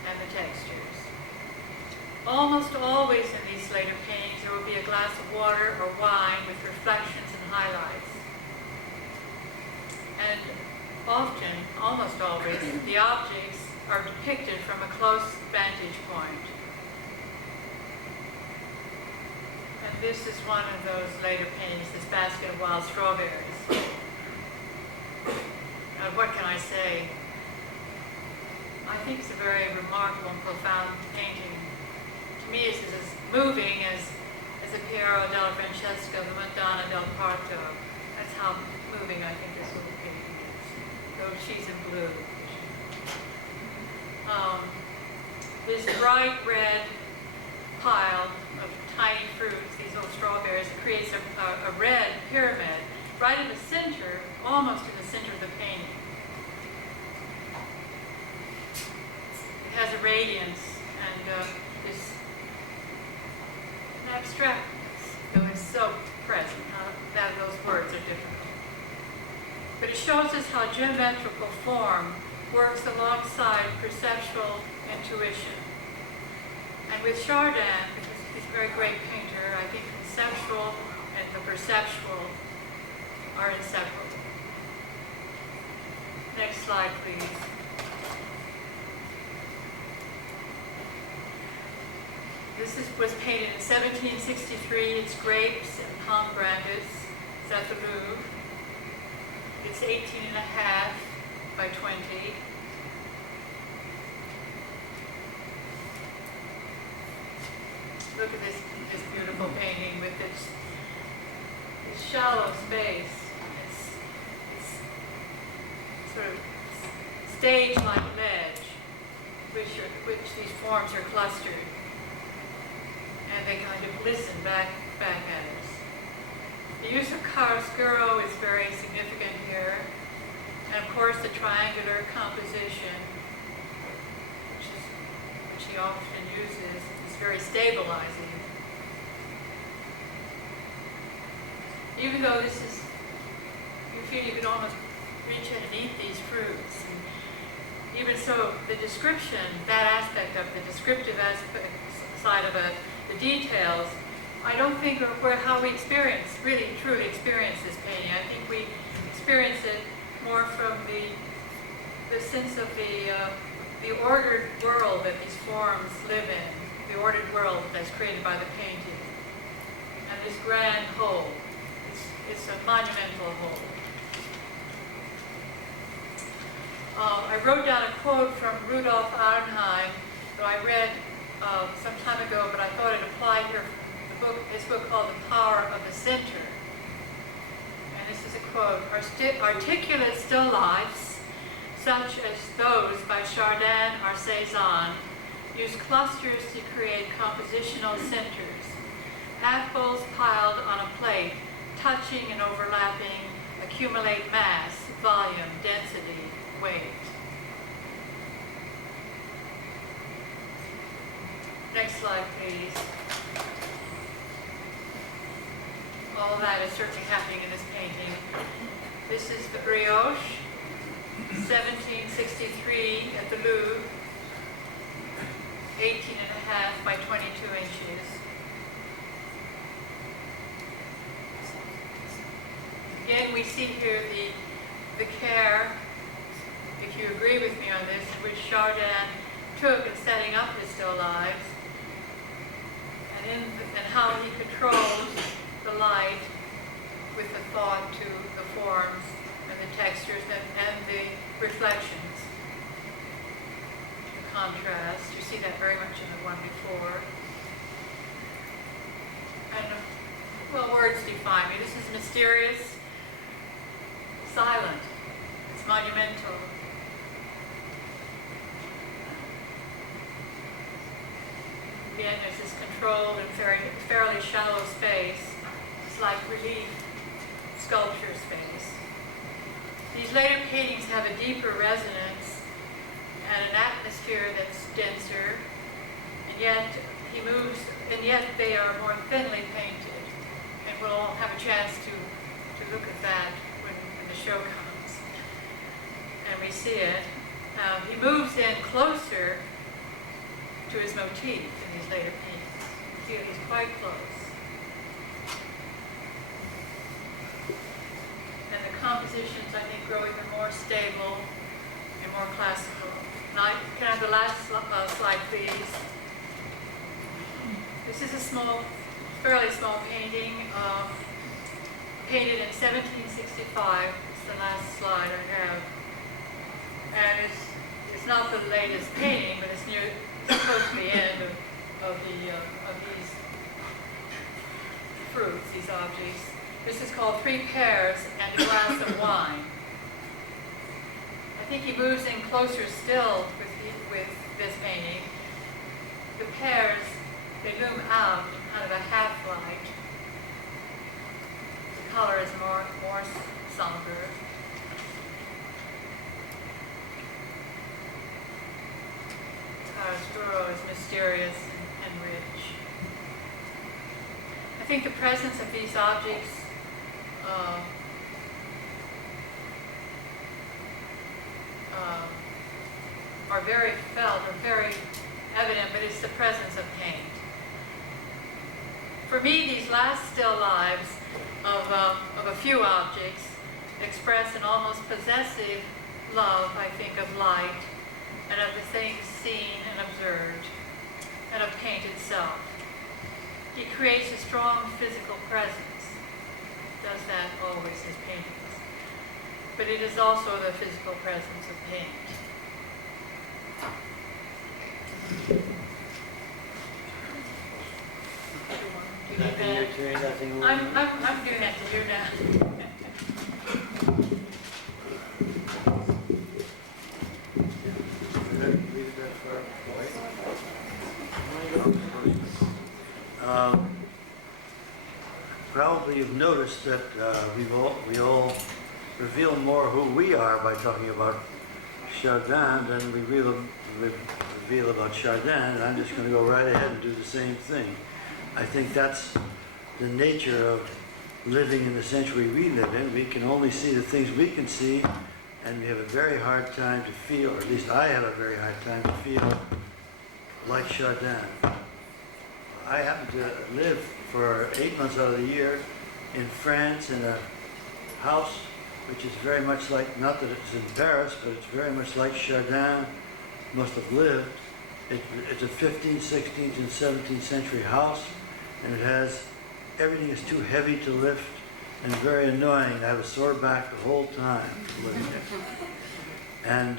and the textures. Almost always in these later paintings there will be a glass of water or wine with reflections and highlights. And often, almost always, the objects are depicted from a close vantage point. And this is one of those later paintings, this basket of wild strawberries. What can I say? I think it's a very remarkable and profound painting. To me, it's as moving as the Piero della Francesca, the Madonna del Parto. That's how moving I think this little painting is, though she's in blue. This bright red pile of tiny fruits, these little strawberries, creates a red pyramid right in the center, almost in the center of the painting. It has a radiance and is an abstractness, though it's so present. That those words are difficult. But it shows us how geometrical form works alongside perceptual intuition. And with Chardin, because he's a very great painter, I think conceptual and the perceptual are inseparable. Next slide, please. Was painted in 1763. It's grapes and pomegranates. It's at the Louvre. It's 18 and a half by 20. Look at this beautiful painting with its shallow space. It's sort of stage-like ledge, which these forms are clustered, and they kind of listen back at us. The use of chiaroscuro is very significant here, and of course the triangular composition, which he often uses, is very stabilizing. Even though this is, you feel you can almost reach in and eat these fruits. And even so, the description, that aspect of the descriptive aspect side of it, the details, I don't think are how we really truly experience this painting. I think we experience it more from the sense of the ordered world that these forms live in, the ordered world that's created by the painting, and this grand whole. It's a monumental whole. I wrote down a quote from Rudolf Arnheim that I read some time ago, but I thought it applied here from his book called The Power of the Center. And this is a quote: "Articulate still lifes, such as those by Chardin or Cézanne, use clusters to create compositional centers. Apples piled on a plate, touching and overlapping, accumulate mass, volume, density, weight." Next slide, please. All of that is certainly happening in this painting. This is the Brioche, 1763 at the Louvre, 18 and a half by 22 inches. Again, we see here the care if you agree with me on this, which Chardin took in setting up his still lives, and how he controls the light with the thought to the forms and the textures and the reflections. The contrast, you see that very much in the one before. And, well, words define me. This is mysterious, silent, it's monumental. Again, there's this controlled and fairly shallow space. It's like relief sculpture space. These later paintings have a deeper resonance and an atmosphere that's denser, and yet they are more thinly painted. And we'll all have a chance to look at that when the show comes. And we see it. He moves in closer to his motif in these later paintings. You see that he's quite close. And the compositions, I think, grow even more stable and more classical. Now, can I have the last slide, please? This is a fairly small painting, painted in 1765. It's the last slide I have. And it's not the latest painting, but it's close to the end of these fruits, these objects. This is called Three Pears and a Glass of Wine. I think he moves in closer still with this painting. The pears, they loom out in kind of a half light. The color is more somber. Chiaroscuro is mysterious and rich. I think the presence of these objects are very felt, or very evident, but it's the presence of paint. For me, these last still lives of a few objects express an almost possessive love, I think, of light and of the things seen and observed, and of paint itself. He creates a strong physical presence. Does that always, his paintings. But it is also the physical presence of paint. Nothing your turn, nothing I'm doing that to you now. Probably you've noticed that we all reveal more who we are by talking about Chardin than we reveal about Chardin, and I'm just going to go right ahead and do the same thing. I think that's the nature of living in the century we live in. We can only see the things we can see, and we have a very hard time to feel, or at least I have a very hard time to feel like Chardin. I happen to live for 8 months out of the year in France in a house which is very much like, not that it's in Paris, but it's very much like Chardin must have lived. It's a 15th, 16th, and 17th century house, and it has, everything is too heavy to lift and very annoying. I have a sore back the whole time living there. And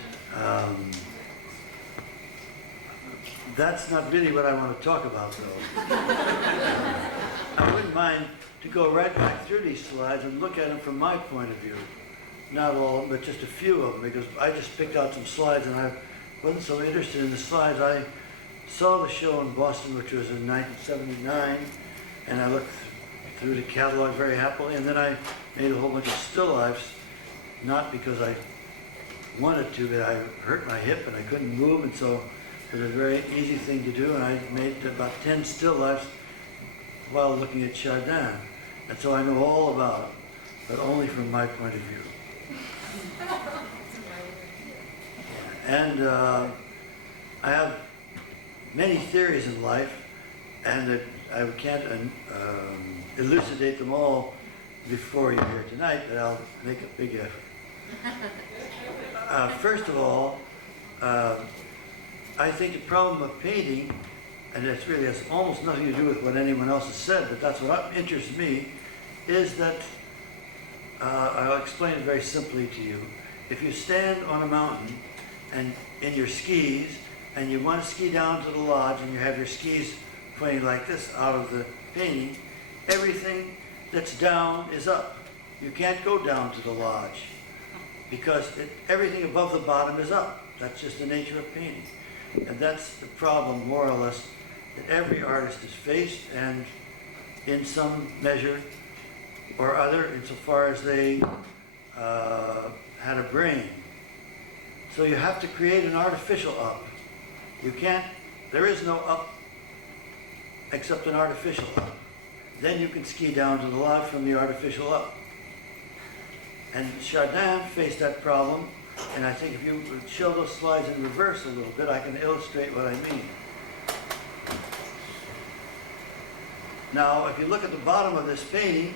that's not really what I want to talk about, though. I wouldn't mind to go right back through these slides and look at them from my point of view. Not all of them, but just a few of them, because I just picked out some slides and I wasn't so interested in the slides. I saw the show in Boston, which was in 1979, and I looked through the catalog very happily, and then I made a whole bunch of still lifes, not because I wanted to, but I hurt my hip and I couldn't move, and so it was a very easy thing to do, and I made about 10 still lifes while looking at Chardin. And so I know all about him, but only from my point of view. And I have many theories in life, and I can't elucidate them all before you're here tonight, but I'll make a big effort. First of all, I think the problem of painting, and it really has almost nothing to do with what anyone else has said, but that's what interests me, is that, I'll explain it very simply to you. If you stand on a mountain and in your skis, and you want to ski down to the lodge, and you have your skis pointing like this out of the painting, everything that's down is up. You can't go down to the lodge because everything above the bottom is up. That's just the nature of painting. And that's the problem, more or less, that every artist is faced, and in some measure or other, insofar as they had a brain. So you have to create an artificial up. You can't, there is no up except an artificial up. Then you can ski down to the lodge from the artificial up. And Chardin faced that problem, and I think if you would show those slides in reverse a little bit, I can illustrate what I mean. Now, if you look at the bottom of this painting,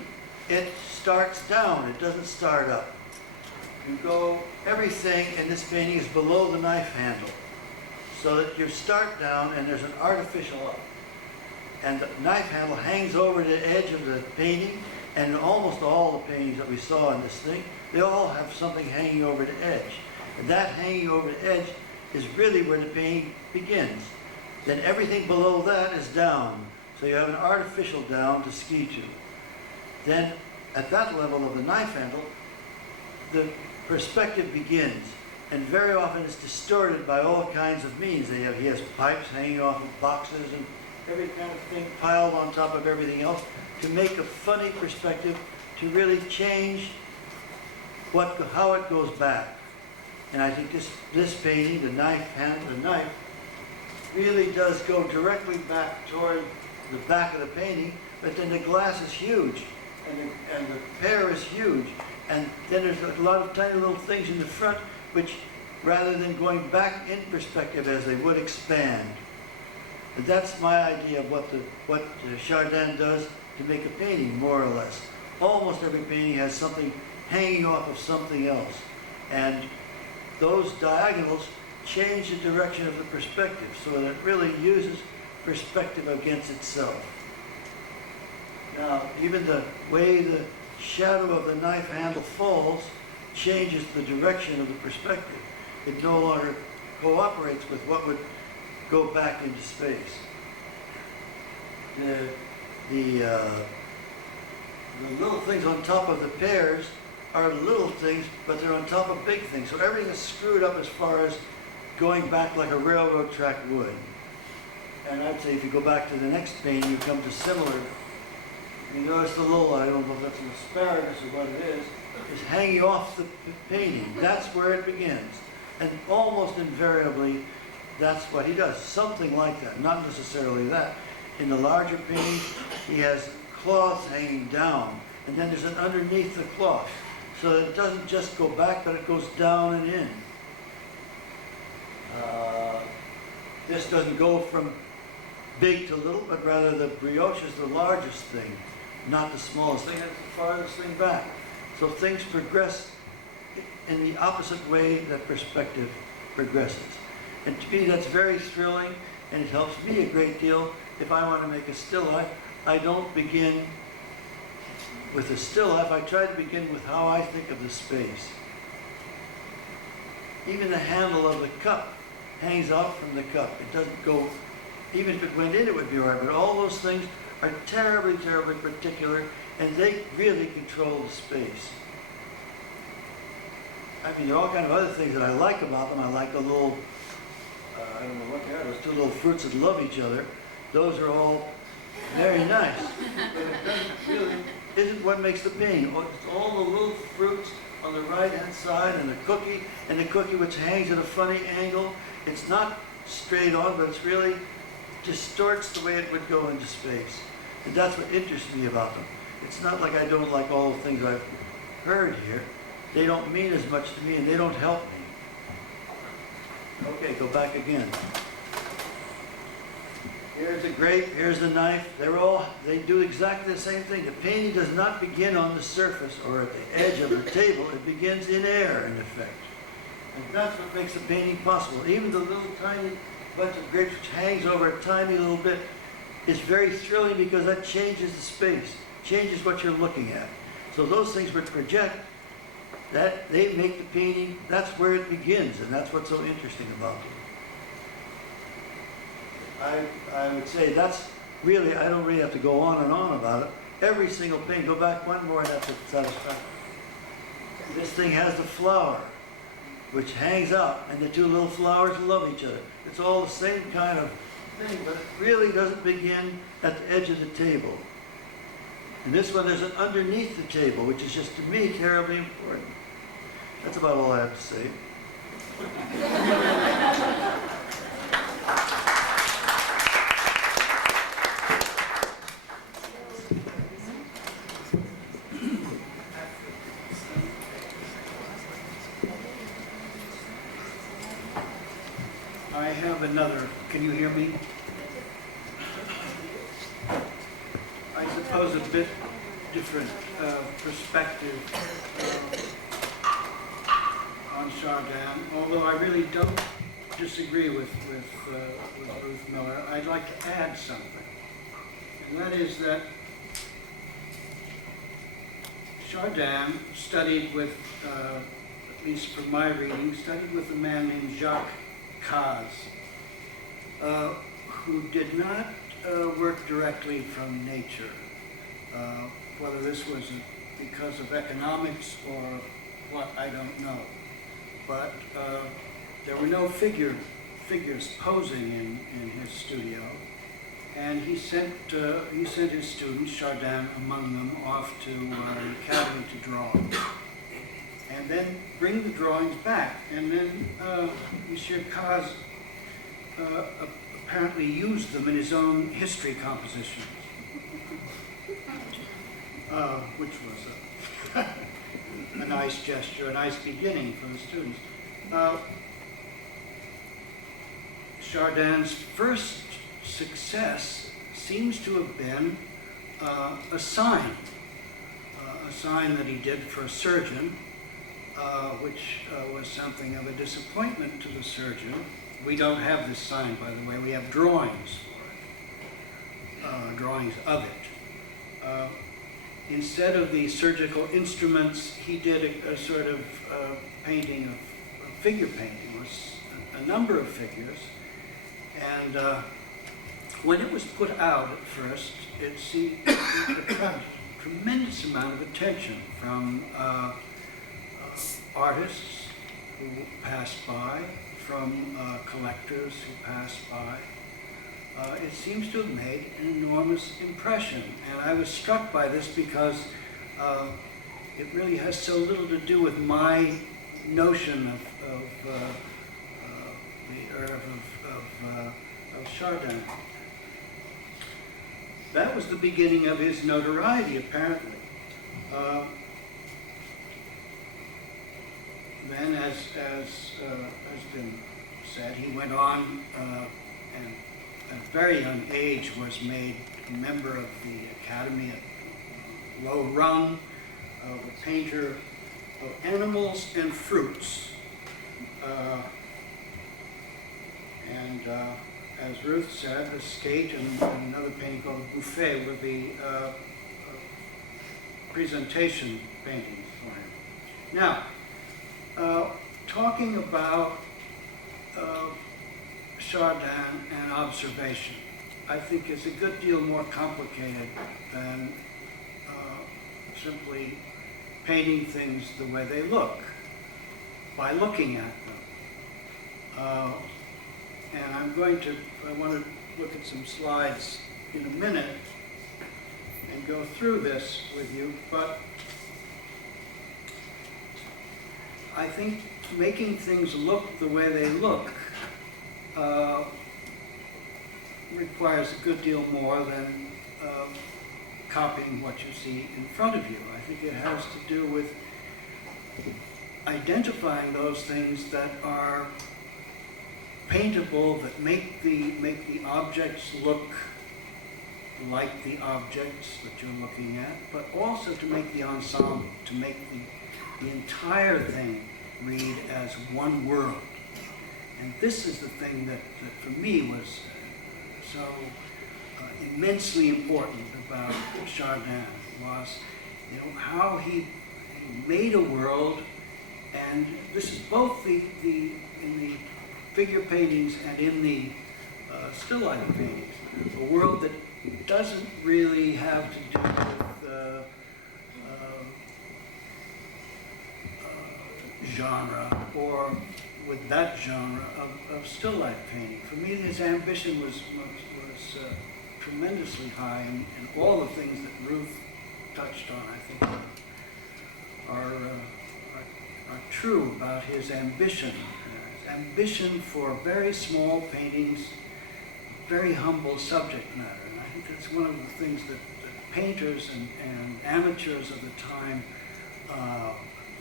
it starts down, it doesn't start up. You go, everything in this painting is below the knife handle, so that you start down and there's an artificial up. And the knife handle hangs over the edge of the painting, and almost all the paintings that we saw in this thing, they all have something hanging over the edge. And that hanging over the edge is really where the painting begins. Then everything below that is down. So you have an artificial down to ski to. Then at that level of the knife handle, the perspective begins. And very often it's distorted by all kinds of means. He has pipes hanging off of boxes and every kind of thing piled on top of everything else to make a funny perspective, to really change how it goes back. And I think this painting, the knife, really does go directly back toward the back of the painting, but then the glass is huge, and the pear is huge, and then there's a lot of tiny little things in the front which, rather than going back in perspective as they would, expand. And that's my idea of what Chardin does to make a painting, more or less. Almost every painting has something hanging off of something else, and those diagonals change the direction of the perspective, so that it really uses perspective against itself. Now, even the way the shadow of the knife handle falls changes the direction of the perspective. It no longer cooperates with what would go back into space. The little things on top of the pears are little things, but they're on top of big things. So everything is screwed up as far as going back like a railroad track would. And I'd say if you go back to the next painting, you come to similar. You notice the little, I don't know if that's an asparagus or what it is hanging off the painting. That's where it begins. And almost invariably, that's what he does. Something like that, not necessarily that. In the larger painting, he has cloths hanging down, and then there's an underneath the cloth, so that it doesn't just go back, but it goes down and in. This doesn't go from big to little, but rather the brioche is the largest thing, not the smallest thing, it's the farthest thing back. So things progress in the opposite way that perspective progresses. And to me, that's very thrilling, and it helps me a great deal. If I want to make a still life, I don't begin with a still life. I try to begin with how I think of the space. Even the handle of the cup hangs out from the cup. It doesn't go, even if it went in, it would be all right. But all those things are terribly, terribly particular, and they really control the space. I mean, there are all kinds of other things that I like about them. I like the little, I don't know what they are, those two little fruits that love each other. Those are all very nice. But it doesn't really, isn't what makes the painting. It's all the little fruits on the right-hand side, and the cookie which hangs at a funny angle. It's not straight on, but it's really distorts the way it would go into space. And that's what interests me about them. It's not like I don't like all the things I've heard here. They don't mean as much to me, and they don't help me. Okay, go back again. Here's the grape, here's the knife. They do exactly the same thing. The painting does not begin on the surface or at the edge of the table. It begins in air, in effect. And that's what makes the painting possible. Even the little tiny bunch of grapes which hangs over a tiny little bit is very thrilling because that changes the space, changes what you're looking at. So those things which project, that they make the painting, that's where it begins, and that's what's so interesting about it. I would say that's really, I don't really have to go on and on about it. Every single painting, go back one more and that's satisfactory. This thing has the flower, which hangs up, and the two little flowers love each other. It's all the same kind of thing, but it really doesn't begin at the edge of the table. In this one, there's an underneath the table, which is just, to me, terribly important. That's about all I have to say. I have another, can you hear me? I suppose a bit different perspective on Chardin, although I really don't disagree with Ruth Miller. I'd like to add something, and that is that Chardin studied with, at least from my reading, studied with a man named Jacques Caz, who did not work directly from nature. Whether this was because of economics or what, I don't know. But there were no figures posing in his studio, and he sent his students, Chardin among them, off to the academy to draw, and then bring the drawings back. And then Monsieur Caz apparently used them in his own history compositions, which was a nice gesture, a nice beginning for the students. Chardin's first success seems to have been a sign that he did for a surgeon, which was something of a disappointment to the surgeon. We don't have this sign, by the way. We have drawings for it, drawings of it. Instead of the surgical instruments, he did a sort of painting of figure painting, was a number of figures. And when it was put out at first, it attracted a tremendous amount of attention from artists who passed by, from collectors who passed by. It seems to have made an enormous impression. And I was struck by this because it really has so little to do with my notion of the oeuvre of Chardin. That was the beginning of his notoriety, apparently. Then, as has been said, he went on and at a very young age was made a member of the Academy at low rung, a painter of animals and fruits. And as Ruth said, the skate and another painting called B.F.A were the presentation paintings for him. Now, talking about Chardin and observation, I think is a good deal more complicated than simply painting things the way they look, by looking at them. And I want to look at some slides in a minute and go through this with you, but I think making things look the way they look requires a good deal more than copying what you see in front of you. I think it has to do with identifying those things that are paintable, that make the objects look like the objects that you're looking at, but also to make the ensemble, to make the entire thing read as one world. And this is the thing that for me was so immensely important about Chardin, was, you know, how he made a world, and this is both in the figure paintings and in the still life paintings, a world that doesn't really have to do with genre or with that genre of still life painting. For me, his ambition was tremendously high, and all the things that Ruth touched on, I think, are true about his ambition. Ambition for very small paintings, very humble subject matter. And I think that's one of the things that painters and amateurs of the time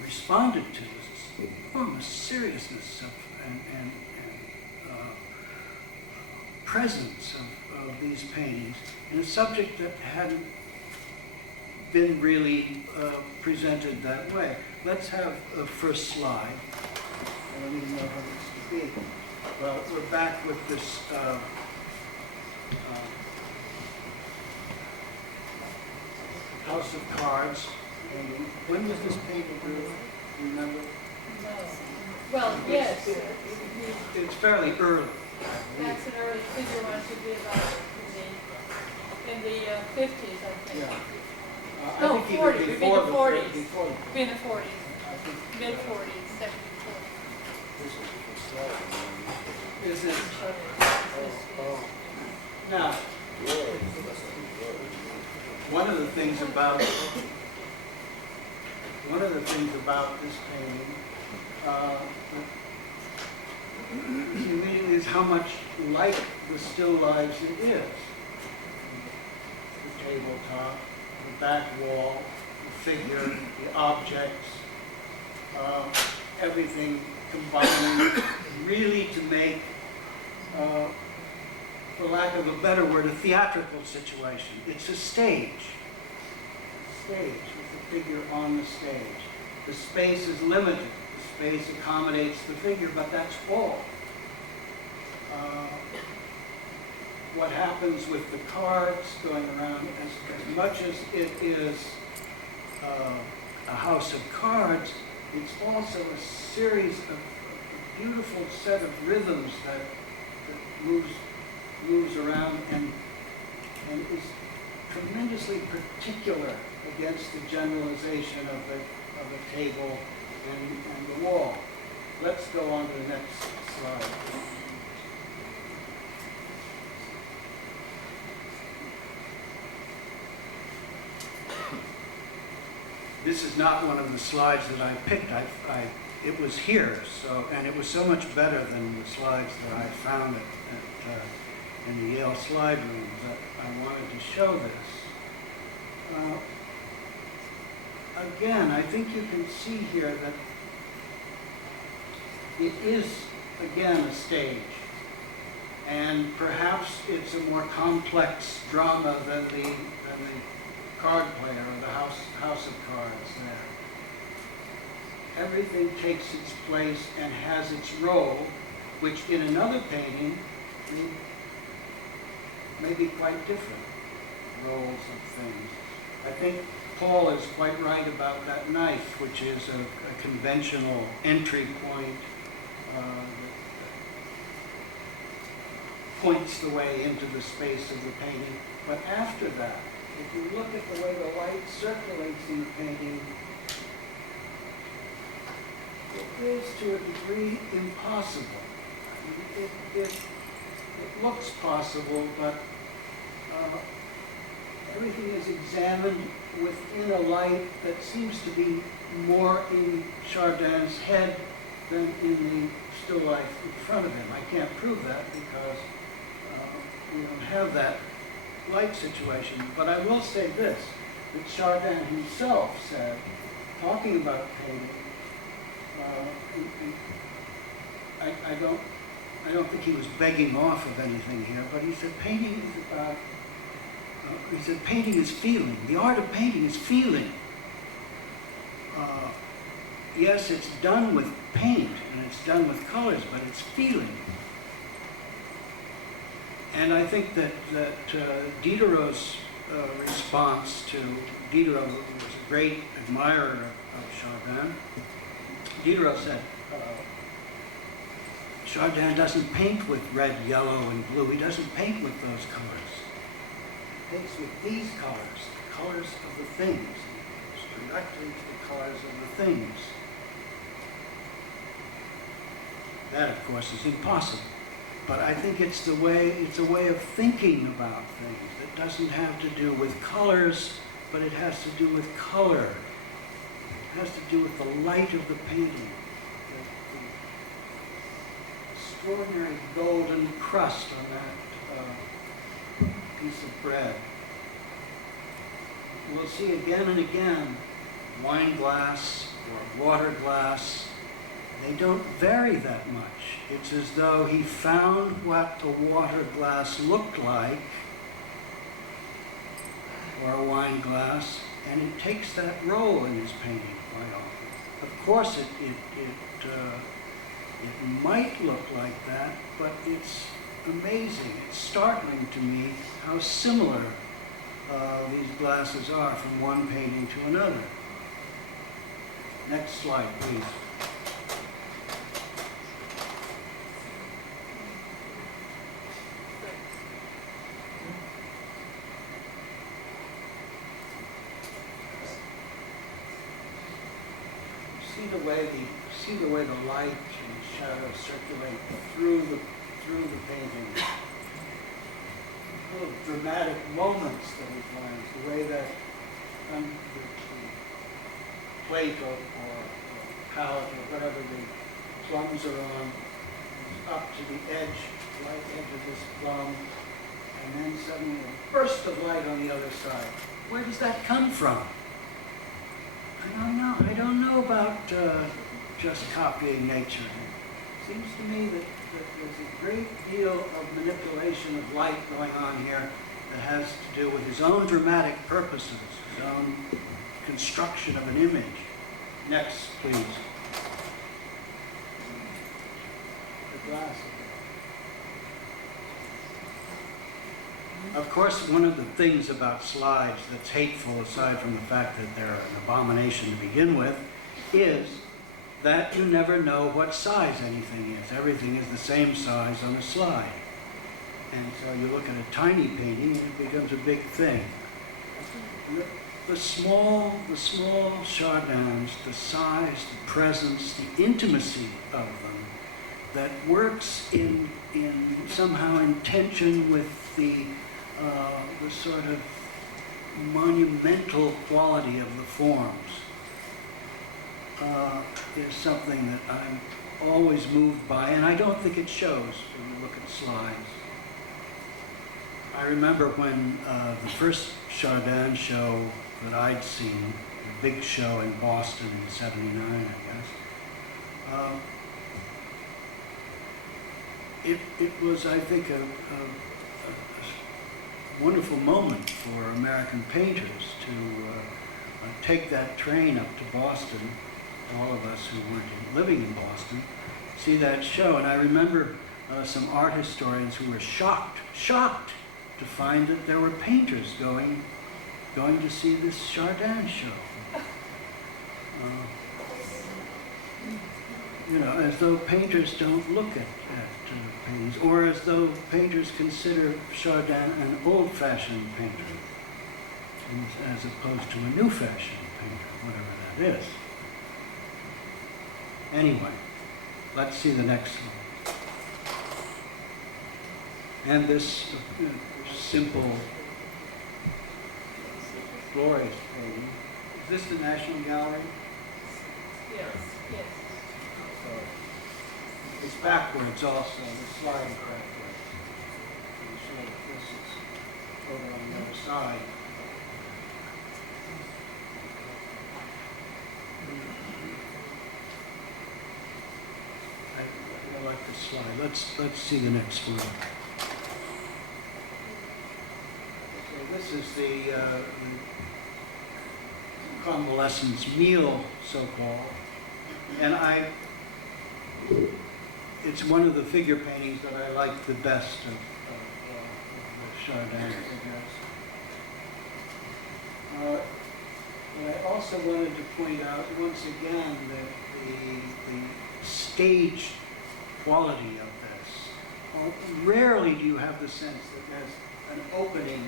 responded to, this enormous seriousness and presence of these paintings in a subject that hadn't been really presented that way. Let's have a first slide. I don't even know how this will be. Well, we're back with this House of Cards. And when was this painted, Ruth? Do you remember? Well, yes. It's fairly early. That's an early figure one should be about in the 50s, I think. Yeah. No, I think 40s. even It'd be the 40s. before the It'd be in the 40s, I think mid-40s, 70s. is it? Now, one of the things about this painting immediately is how much like the still lives it is. The tabletop, the back wall, the figure, the objects, everything combining really to make, for lack of a better word, a theatrical situation. It's a stage. With the figure on the stage. The space is limited. The space accommodates the figure, but that's all. What happens with the cards going around, as much as it is a house of cards, it's also a series of beautiful set of rhythms that moves around and is tremendously particular against the generalization of the table and the wall. Let's go on to the next slide. This is not one of the slides that I picked. It was here, and it was so much better than the slides that I found in the Yale slide room that I wanted to show this. Again, I think you can see here that it is, again, a stage. And perhaps it's a more complex drama than the card player or the house of cards there. Everything takes its place and has its role, which in another painting may be quite different roles of things. I think Paul is quite right about that knife, which is a conventional entry point that points the way into the space of the painting. But after that, if you look at the way the light circulates in the painting, it is to a degree impossible. It looks possible, but everything is examined within a light that seems to be more in Chardin's head than in the still life in front of him. I can't prove that because we don't have that light situation. But I will say this, that Chardin himself said, talking about painting, I don't think he was begging off of anything here, but he said painting is feeling. The art of painting is feeling. Yes, it's done with paint and it's done with colors, but it's feeling. And I think that Diderot's response to, Diderot was a great admirer of Chardin. Diderot said, Chardin doesn't paint with red, yellow, and blue. He doesn't paint with those colors. He paints with these colors, the colors of the things. He goes directly to the colors of the things. That, of course, is impossible. But I think it's a way of thinking about things that doesn't have to do with colors, but it has to do with color. It has to do with the light of the painting. The extraordinary golden crust on that piece of bread. We'll see again and again wine glass or water glass. They don't vary that much. It's as though he found what a water glass looked like, or a wine glass, and he takes that role in his painting quite often. Of course, it might look like that, but it's amazing. It's startling to me how similar these glasses are from one painting to another. Next slide, please. See the way the light and shadow circulate through the painting. Little dramatic moments that he finds, the way that the plate or palette or whatever the plums are on is up to the edge, light edge of this plum, and then suddenly a burst of light on the other side. Where does that come from? I don't know. I don't know about just copying nature. It seems to me that there's a great deal of manipulation of light going on here that has to do with his own dramatic purposes, his own construction of an image. Next, please. The glass. Of course, one of the things about slides that's hateful, aside from the fact that they're an abomination to begin with, is that you never know what size anything is. Everything is the same size on a slide. And so you look at a tiny painting and it becomes a big thing. The small Chardins, the size, the presence, the intimacy of them, that works in somehow in tension with the sort of monumental quality of the forms, is something that I'm always moved by, and I don't think it shows when you look at slides. I remember when the first Chardin show that I'd seen, the big show in Boston in '79, I guess, it was, I think, a wonderful moment for American painters to take that train up to Boston, all of us who weren't living in Boston, see that show. And I remember some art historians who were shocked to find that there were painters going to see this Chardin show. As though painters don't look at paintings, or as though painters consider Chardin an old-fashioned painter, as opposed to a new-fashioned painter, whatever that is. Anyway, let's see the next one. And this simple, glorious painting. Is this the National Gallery? Yes. So it's backwards also, the slide is backwards. You show that this is over on the other side. I like the slide. Let's see the next one. So this is the convalescent's meal, so-called, and it's one of the figure paintings that I like the best of the Chardin figures. But I also wanted to point out once again that the stage quality of this. Rarely do you have the sense that there's an opening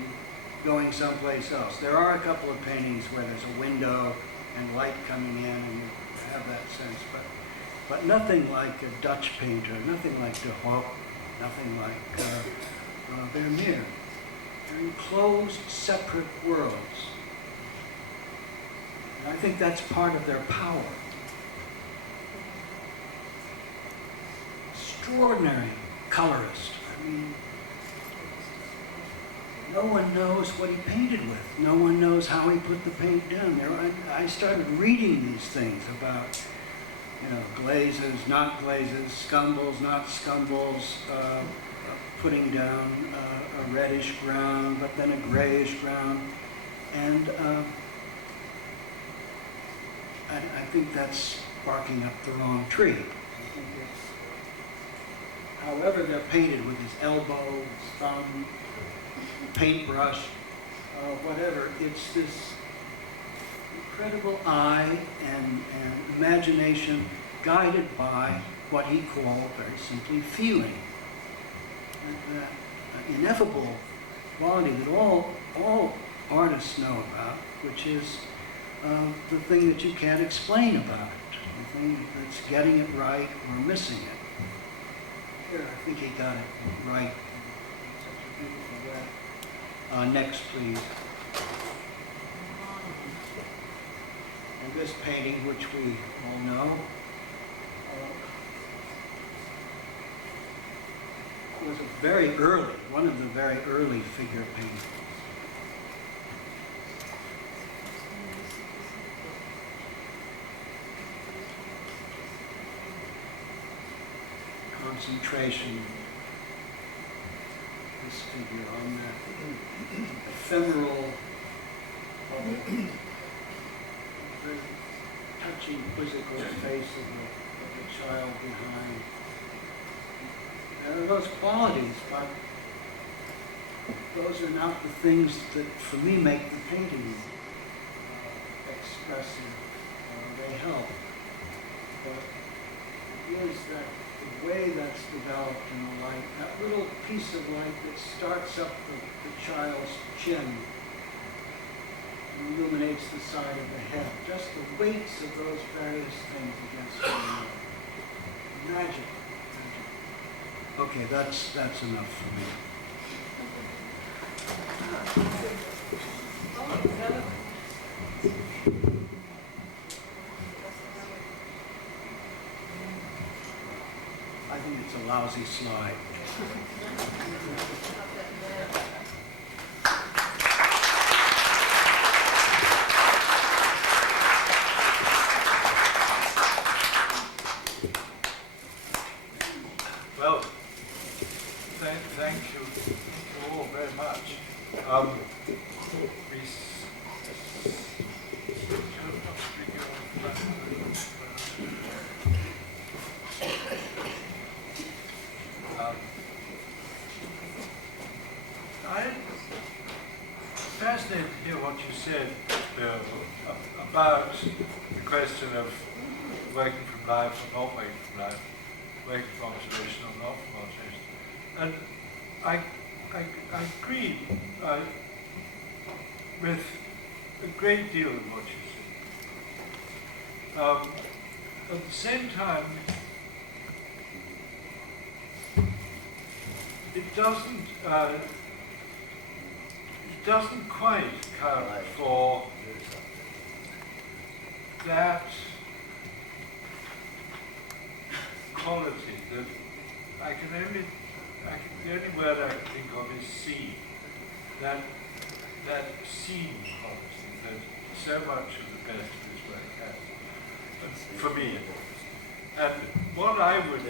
going someplace else. There are a couple of paintings where there's a window and light coming in and you have that sense, but nothing like a Dutch painter, nothing like De Hoop, nothing like Vermeer. They're enclosed, separate worlds. And I think that's part of their power. Extraordinary colorist. I mean, no one knows what he painted with. No one knows how he put the paint down there. I started reading these things about, glazes, not glazes, scumbles, not scumbles, putting down a reddish ground, but then a grayish ground. And I think that's barking up the wrong tree. I think however they're painted with his elbow, his thumb, paintbrush, whatever, it's this incredible eye and imagination guided by what he called very simply feeling. That ineffable quality that all artists know about, which is the thing that you can't explain about it, the thing that's getting it right or missing it. Here, I think he got it right. Such a beautiful way. Next, please. And this painting, which we all know, was one of the very early figure paintings. Concentration, this figure on that ephemeral, very touching physical face of the child behind. There are those qualities, but those are not the things that, for me, make the painting expressive. They help. But it is that the way that's developed in the light, that little piece of light that starts up the child's chin and illuminates the side of the head, just the weights of those various things against one another. Magic. Okay, that's enough for me. I think it's a lousy slide. Well, thank you all very much. I'm fascinated to hear what you said, Bill, about the question of working from life or not working from life, working from observation or not from observation. And I agree with a great deal of what you said. At the same time, it doesn't quite count for that quality that the only word I can think of is scene. That scene quality that so much of the best of his work has. For me. And what I would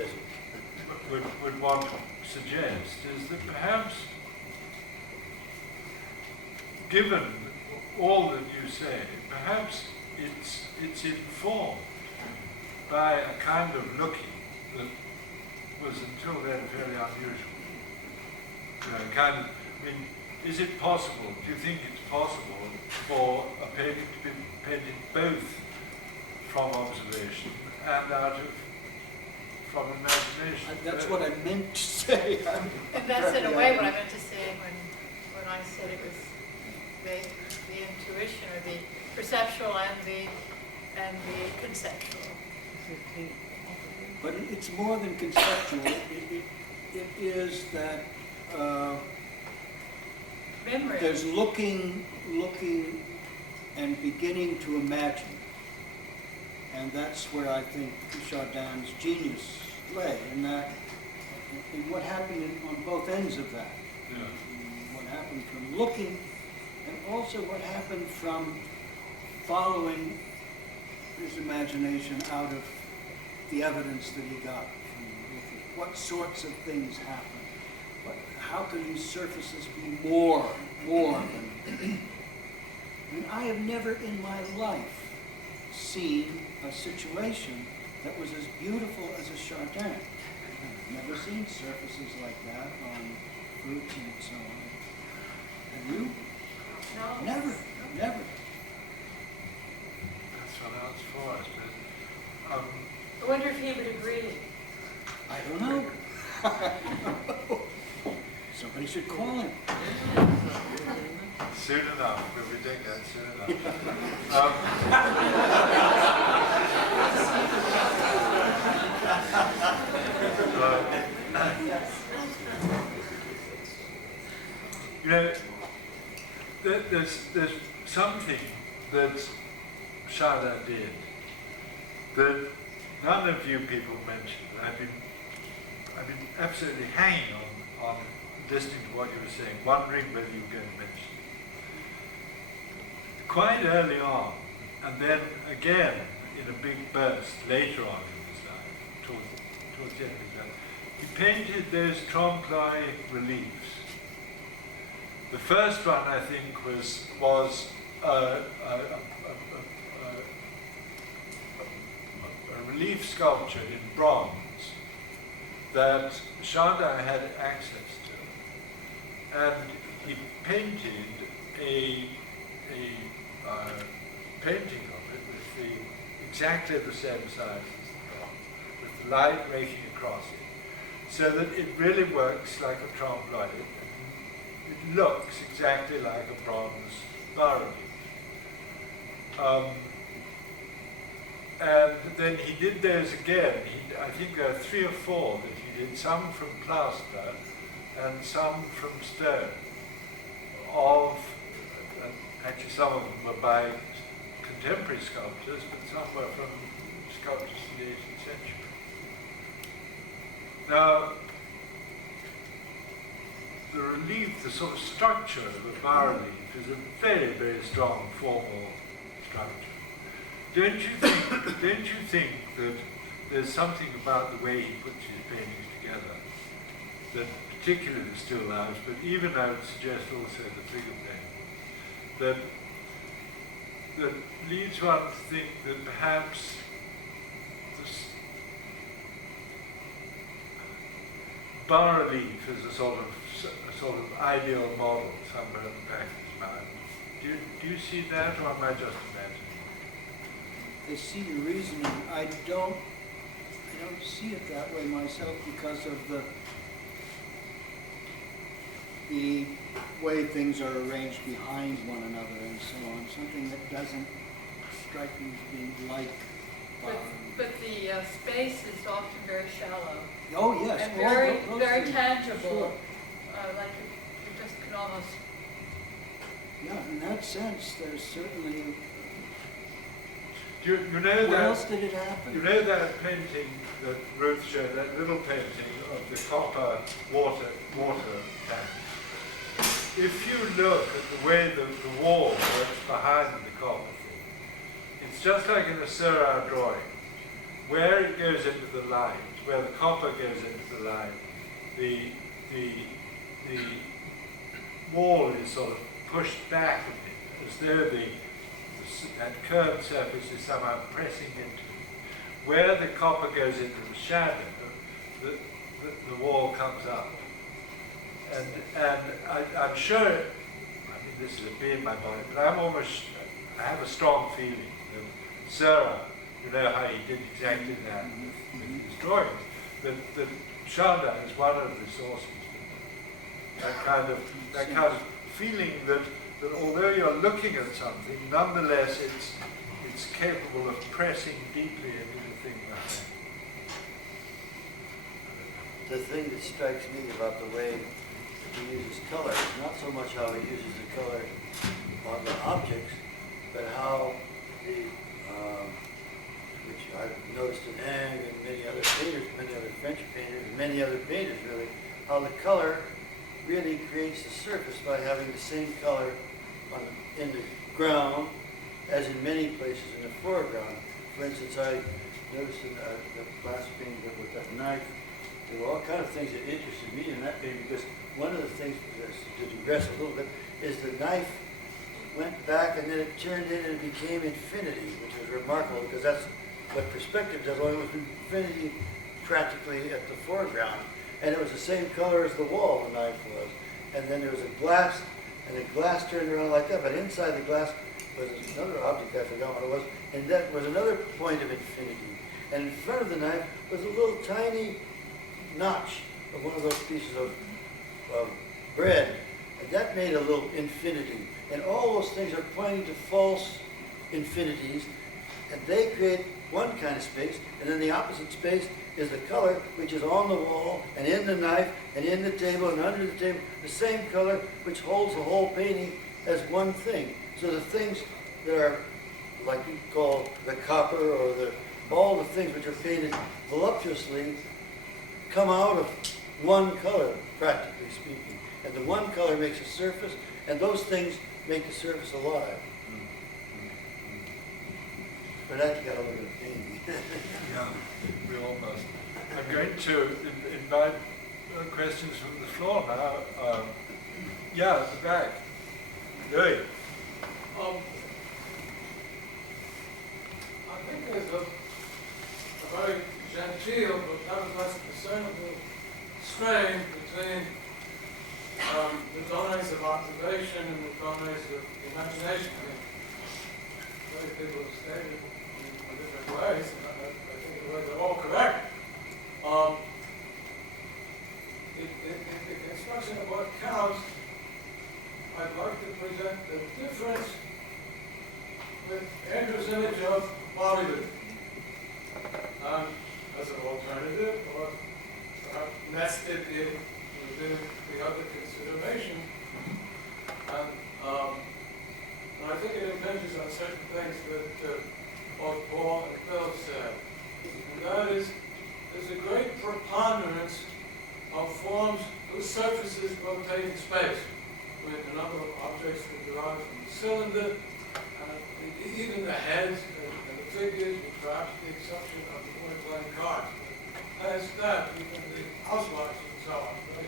would want to suggest is that perhaps, given all that you say, perhaps it's informed by a kind of looking that was until then very unusual. Is it possible, do you think it's possible for a painting to be painted both from observation and from imagination? That's what I meant to say. And that's in a way what I meant to say when I said it was the intuition, or the perceptual and the conceptual. But it's more than conceptual. It is that Memory. there's looking and beginning to imagine. And that's where I think Chardin's genius lay, in what happened on both ends of that. Yeah. What happened from looking, and also what happened from following his imagination out of the evidence that he got from looking. What sorts of things happen? How can these surfaces be more than... And I have never in my life seen a situation that was as beautiful as a Chardin. I've never seen surfaces like that on fruits and so on. Have you? No. Never. That's what else for us. But, I wonder if he would agree. I don't know. Somebody should call him. soon enough, we'll be doing that soon enough. You know, there's something that Chardin did that none of you people mentioned. I've been absolutely hanging on listening to what you were saying, wondering whether you were going to mention it. Quite early on, and then again in a big burst later on in his life, towards the end of his life, he painted those trompe-l'oeil reliefs. The first one, I think, was a relief sculpture in bronze that Chardin had access to, and he painted a painting of it with exactly the same size as the bronze, with the light making across it, so that it really works like a trompe-l'oeil. It looks exactly like a bronze bas-relief. And then he did those again. I think there are 3 or 4 that he did, some from plaster and some from stone. Actually some of them were by contemporary sculptors, but some were from sculptors in the 18th century. Now, the relief, the sort of structure of a bas-relief is a very, very strong formal structure. Don't you think that there's something about the way he puts his paintings together that particularly the still lives, but even I would suggest also the figure painting, that leads one to think that perhaps this bas-relief is a sort of ideal model somewhere in the back of his mind. Do you see that, or am I just imagining? I see your reasoning. I don't see it that way myself because of the way things are arranged behind one another and so on. Something that doesn't strike me as being like. But the space is often very shallow. Oh yes, And those very things. tangible. Sure. Like you just can almost. Yeah, in that sense, there's certainly. You know Where else did it happen? You know that painting that Ruth showed, that little painting of the copper water tank? If you look at the way the wall works behind the copper thing, it's just like in a Seurat drawing. where it goes into the lines, where the copper goes into the line, the wall is sort of pushed back a bit, as though that curved surface is somehow pressing into it. Where the copper goes into the shadow, the wall comes up. And I'm sure, I mean, this is a bit in my body, but I have a strong feeling that Seurat, you know how he did exactly that with his drawings, that Chardin is one of the sources. That kind of feeling that although you're looking at something, nonetheless it's capable of pressing deeply into the thing behind. The thing that strikes me about the way he uses color is not so much how he uses the color on the objects, but how which I've noticed in Eng and many other painters, many other French painters, and many other painters really, how the color really creates the surface by having the same color in the ground as in many places in the foreground. For instance, I noticed in the last painting with that knife, there were all kinds of things that interested me in that painting, because one of the things, to digress a little bit, is the knife went back and then it turned in and it became infinity, which was remarkable because that's what perspective does. Only with infinity practically at the foreground. And it was the same color as the wall the knife was. And then there was a glass, and the glass turned around like that, but inside the glass was another object, I forgot what it was, and that was another point of infinity. And in front of the knife was a little tiny notch of one of those pieces of bread. And that made a little infinity. And all those things are pointing to false infinities, and they create one kind of space, and then the opposite space is the color, which is on the wall, and in the knife, and in the table, and under the table, the same color, which holds the whole painting as one thing. So the things that are, like you call the copper, or all the things which are painted voluptuously, come out of one color, practically speaking. And the one color makes a surface, and those things make the surface alive. For that, you got to look at the painting. Yeah, we all must. I'm going to invite questions from the floor now. Yeah, at the back. Louis. I think there's a very genteel but nevertheless discernible strain between the domains of observation and the domains of imagination. Many people have stated in different ways, and I think the ways are all correct. The construction of what counts, I'd like to present the difference with Andrew's image of Bollywood as an alternative, or perhaps nested within the other consideration. And I think it impinges on certain things that both Paul and Phil said. And that is, there's a great preponderance of forms whose surfaces rotate in space, with a number of objects that derive from the cylinder, and even the heads and the figures, with perhaps the exception of the point-blank cards. But as that, even the housewives and so on, they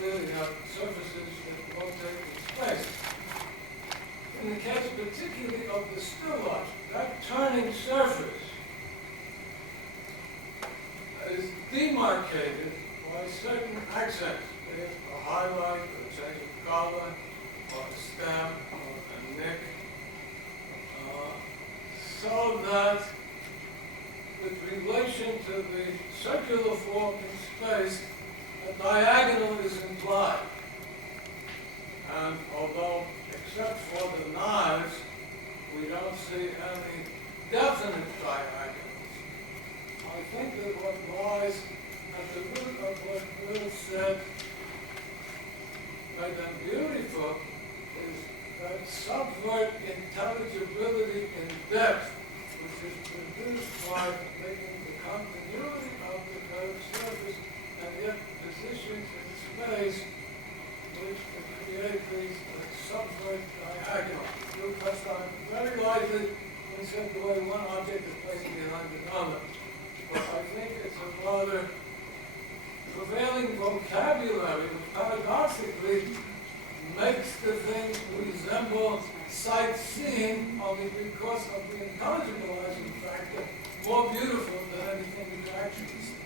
clearly have surfaces that rotate in space. In the case particularly of the still life, that turning surface is demarcated by certain accents, be it a highlight, or a change of color, or a stamp, or a nick, so that with relation to the circular form in space, a diagonal is implied. And although, except for the knives, we don't see any definite diagonals, I think that what lies at the root of what Ruth said made them beautiful is that subvert intelligibility in depth, which is produced by making the continuity of the curved surface and yet positions in space which can create these subvert diagonals. Ruth touched on it very lightly when he said the way one object is placed behind another. but I think it's a rather prevailing vocabulary which paradoxically makes the thing resemble sightseeing only because of the intelligibilizing factor more beautiful than anything you can actually see.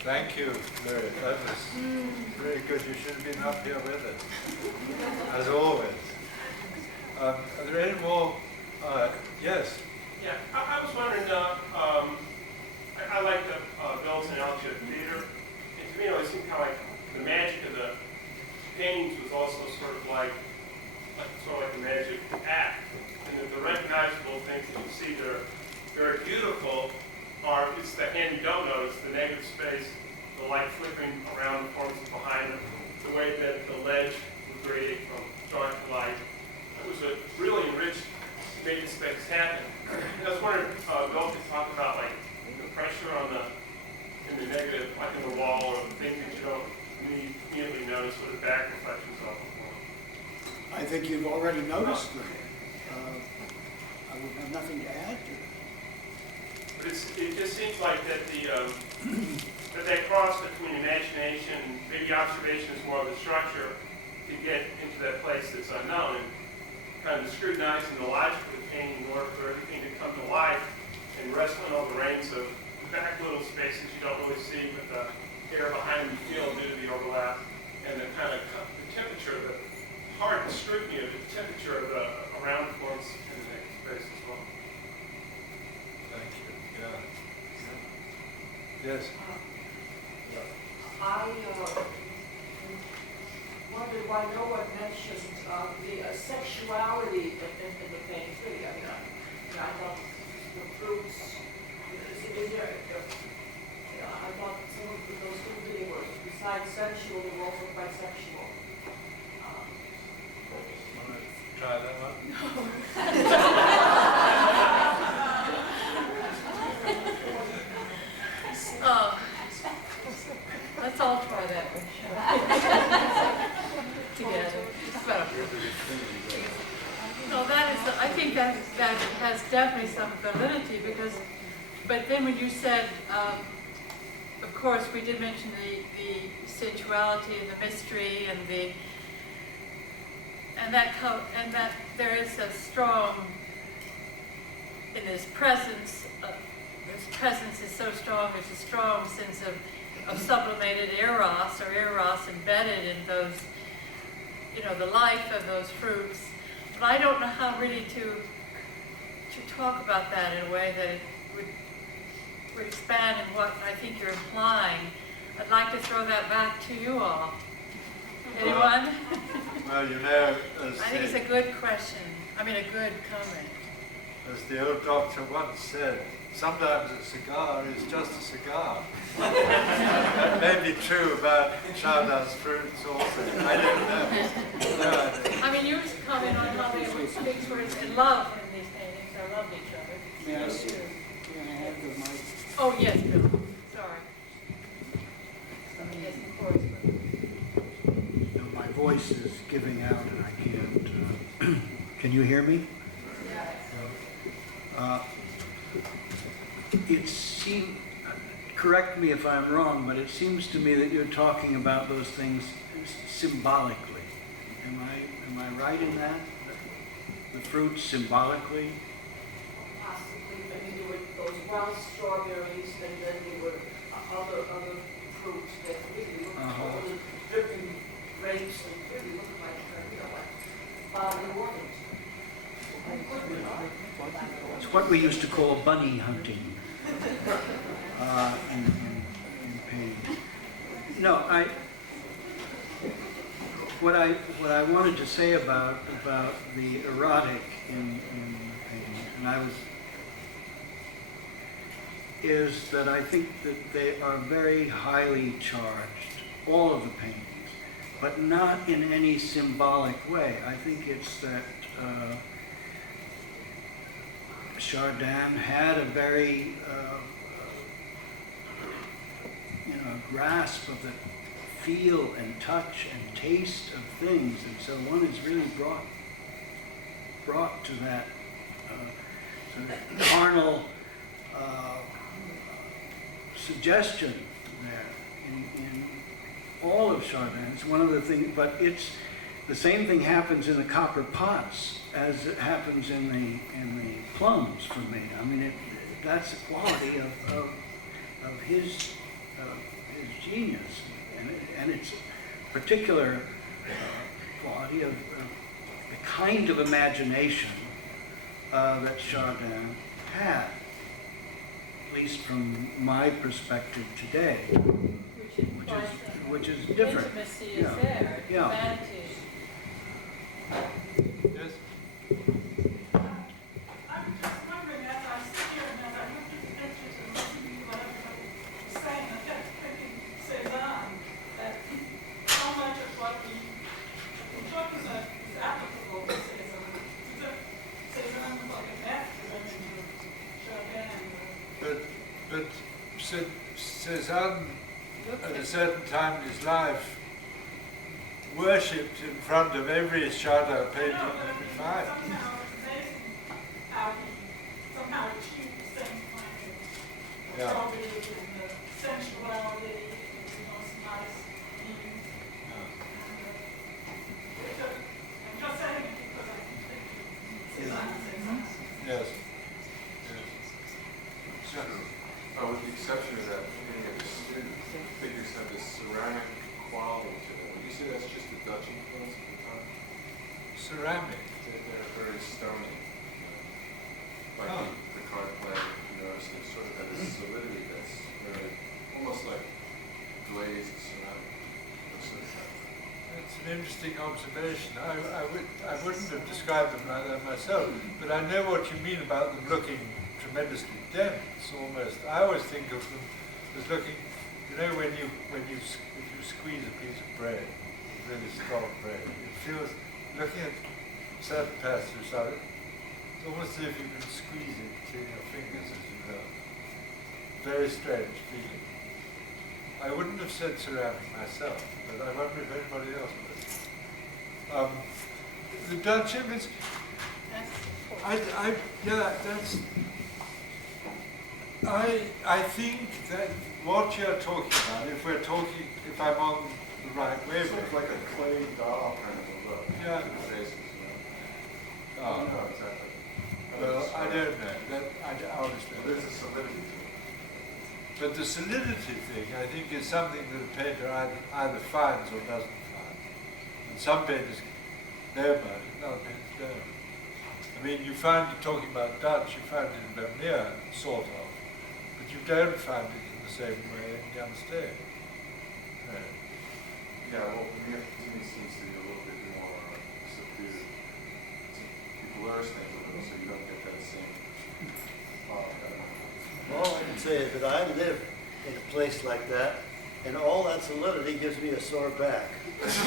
Thank you, Larry. That was really good. You should have been up here with us, as always. Are there any more? Yes. Yeah, I was wondering, I like the Bill's analogy of theater. And to me, it always seemed kind of like the magic of the paintings was also sort of like the magic act. And that the recognizable things that you see that are very beautiful are, it's the hand you don't notice, the negative space, the light flickering around the forms behind them, the way that the ledge would grade from dark to light. It was a really enriched, made the space happen. And I was wondering, Bill could talk about like the pressure on in the negative, like in the wall, or the things that you don't immediately notice what the back reflections are. I think you've already noticed them. I would have nothing to add to that. But it just seems like that that cross between imagination and maybe observation is more of the structure to get into that place that's unknown, and kind of scrutinizing the logic of the painting in order for everything to come to life and rest on all the reins of the back little spaces you don't really see, with the air behind you feel due to the overlap, and the kind of the temperature, the hard scrutiny of the temperature of the around forms in the next space as well. Thank you. Yeah. Yes. I wondered why no one mentioned the sexuality in the paintings. Really, I thought the fruits. Is there? I thought some of those fruit were, besides sensual, they were also quite sexual. Want to try that one? Let's all try that one, together. No, I think that has definitely some validity, but then when you said, of course, we did mention the sensuality and the mystery and that there is a strong, in this presence is so strong, there's a strong sense of sublimated eros, or eros embedded in those, the life of those fruits. But I don't know how really to talk about that in a way that it would expand in what I think you're implying. I'd like to throw that back to you all. Anyone? Well, as I think it's a good question. A good comment. As the old doctor once said, sometimes a cigar is just a cigar. That may be true about Chardin's fruits also. I don't know. No idea. You just comment on how they were in love in these paintings. They loved each other. May I Those two. Can I have the mic? Oh, yes, Bill. Sorry. Yes, of course. My voice is giving out and I can't. Can you hear me? It seems, correct me if I'm wrong, but it seems to me that you're talking about those things symbolically. Am I right in that? The fruits symbolically? Possibly, there were those wild strawberries, and then there were other fruits that really looked all the dripping grapes and really looked like body organs. It's what we used to call bunny hunting in painting. What I wanted to say about the erotic in painting, is that I think that they are very highly charged, all of the paintings, but not in any symbolic way. I think it's that Chardin had a very grasp of the feel and touch and taste of things, and so one is really brought to that sort of carnal suggestion there in all of Chardin. It's one of the things, but it's the same thing happens in the copper pots as it happens in the plums for me. I mean, that's the quality of his genius, and its particular quality of the kind of imagination that Chardin had, at least from my perspective today, which is different. Intimacy is Yeah. there, Yeah. humanity. Yes? I'm just wondering, as I sit here and as I look at the pictures and listen to what everybody was saying, I kept thinking Cézanne, that so much of what we talk is applicable to Cézanne. Cézanne was like a master image of Chardin. But Cézanne, at a certain time in his life, worshipped in front of every Chardin painting he could find. Somehow it's amazing how he somehow achieved the same kind of Yeah. probity and the sensuality and those nice themes. I'm just saying it because I think Cézanne says that. Yes. With the exception of that painting of the student, figures have this ceramic quality to them. Would you say that's just a Dutch influence at the time? Ceramic. They're very stony. Like Oh. the card plan, you notice they sort of have this solidity that's very, almost like glazed ceramic. That's an interesting observation. I wouldn't have described them like that myself, but I know what you mean about them looking tremendously dense, almost. I always think of them as looking, you know, if you squeeze a piece of bread, really strong bread, it feels, looking at certain passages of it, it's almost as if you can squeeze it between your fingers as you go. Very strange feeling. I wouldn't have said ceramic myself, but I wonder if anybody else would. The Dutch image, I think that what you're talking about, if I'm on the right Sort of wavelength, like a clay doll kind of a look. Yeah. The faces, you know. Oh. No, exactly. well, I don't know. I honestly don't. There's a solidity to it. But the solidity thing, I think, is something that a painter either finds or doesn't find. And some painters know about it, and other painters don't. I mean, you find it, talking about Dutch, you find it in Vermeer, sort of, but you don't find it in the same way in Jan Steen. No. Yeah, well, Vermeer to me seems to be a little bit more subdued. People blurs things a little, so you don't get that same. All I can say is that I live in a place like that, and all that solidity gives me a sore back. It's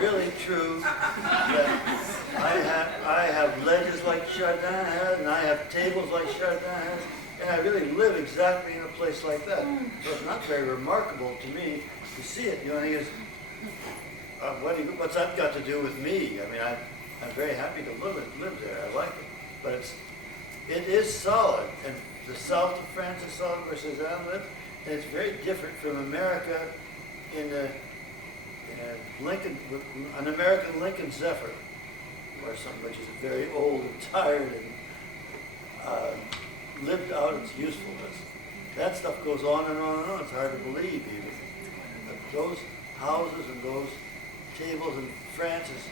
really true that I have ledges like Chardin has, and I have tables like Chardin has, and I really live exactly in a place like that. So it's not very remarkable to me to see it. The only thing is, what's that got to do with me? I mean, I'm very happy to live there. I like it, but it is solid, and the south of France is solid where Cézanne lived, and it's very different from America in an American Lincoln Zephyr, or something which is very old and tired and lived out its usefulness. That stuff goes on and on and on. It's hard to believe even. But those houses and those tables in France is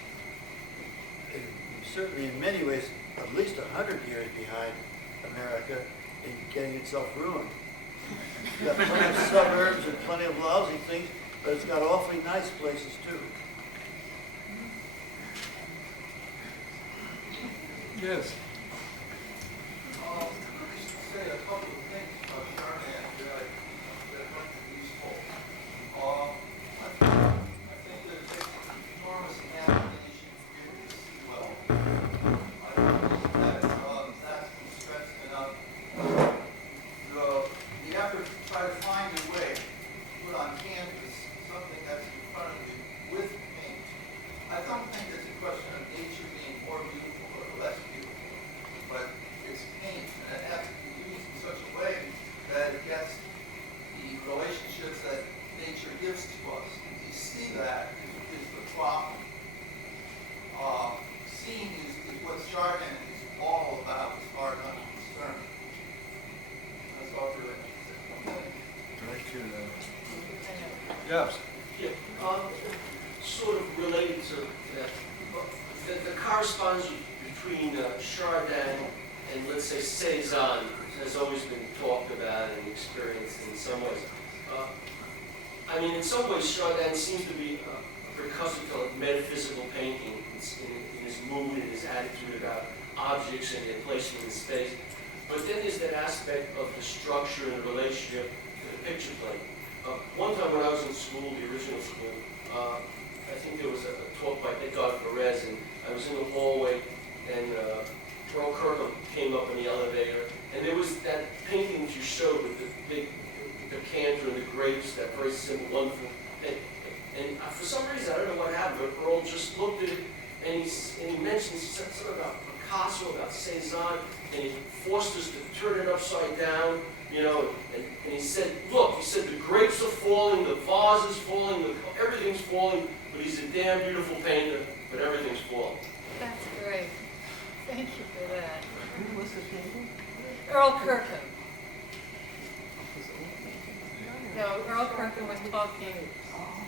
certainly in many ways at least 100 years behind America in getting itself ruined. It's got plenty of suburbs and plenty of lousy things, but it's got awfully nice places too. Yes. Say a couple of things about Chardin that might be useful. I think that it takes enormous imagination to be able to see well. I don't think that that's been stressed enough. The effort to try to find a way to put on canvas something that's in front of you with paint. I don't think it's a question of nature being more beautiful or less beautiful, but it's paint, and it has to be used in such a way Yes. Yeah, sort of related to that. The correspondence between Chardin and, let's say, Cézanne has always been talked about and experienced in some ways. I mean, in some ways, Chardin seems to be a precursor to metaphysical painting in his mood and his attitude about objects and their placement in space. But then there's that aspect of the structure and the relationship to the picture plane. One time when I was in school, the original school, I think there was a talk by Edgar Perez, and I was in the hallway, and Earl Kirkham came up in the elevator, and there was that painting that you showed with the big decanter and the grapes, that very simple, wonderful. And for some reason, I don't know what happened, but Earl just looked at it, and he mentioned something about Picasso, about Cézanne, and he forced us to turn it upside down, you know, and he said, look, he said, the grapes are falling, the vase is falling, everything's falling, but he's a damn beautiful painter, but everything's falling. That's great. Thank you for that. Who was the painter? Earl Kirkham. No, Earl Kirkham was talking.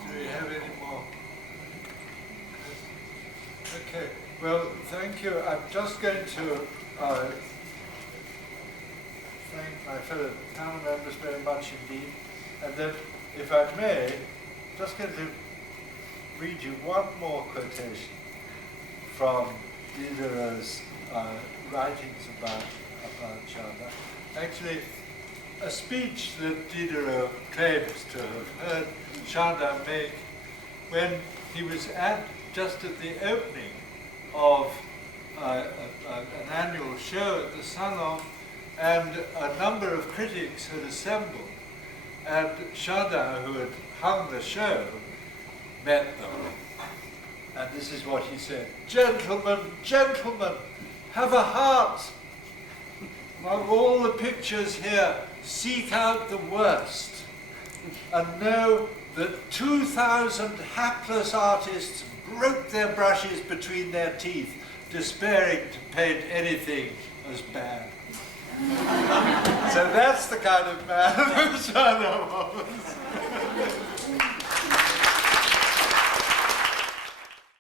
Do we have any more? Okay, well, thank you. I'm just going to thank my fellow panel members very much indeed. And then, if I may, just going to read you one more quotation from Diderot's writings about Chardin. Actually, a speech that Diderot claims to have heard Chardin make when he was just at the opening of an annual show at the Salon, and a number of critics had assembled, and Chardin, who had hung the show, met them. And this is what he said: "Gentlemen, gentlemen, have a heart. Among all the pictures here, seek out the worst, and know that 2,000 hapless artists broke their brushes between their teeth, despairing to paint anything as bad." So that's the kind of man that Chardin was.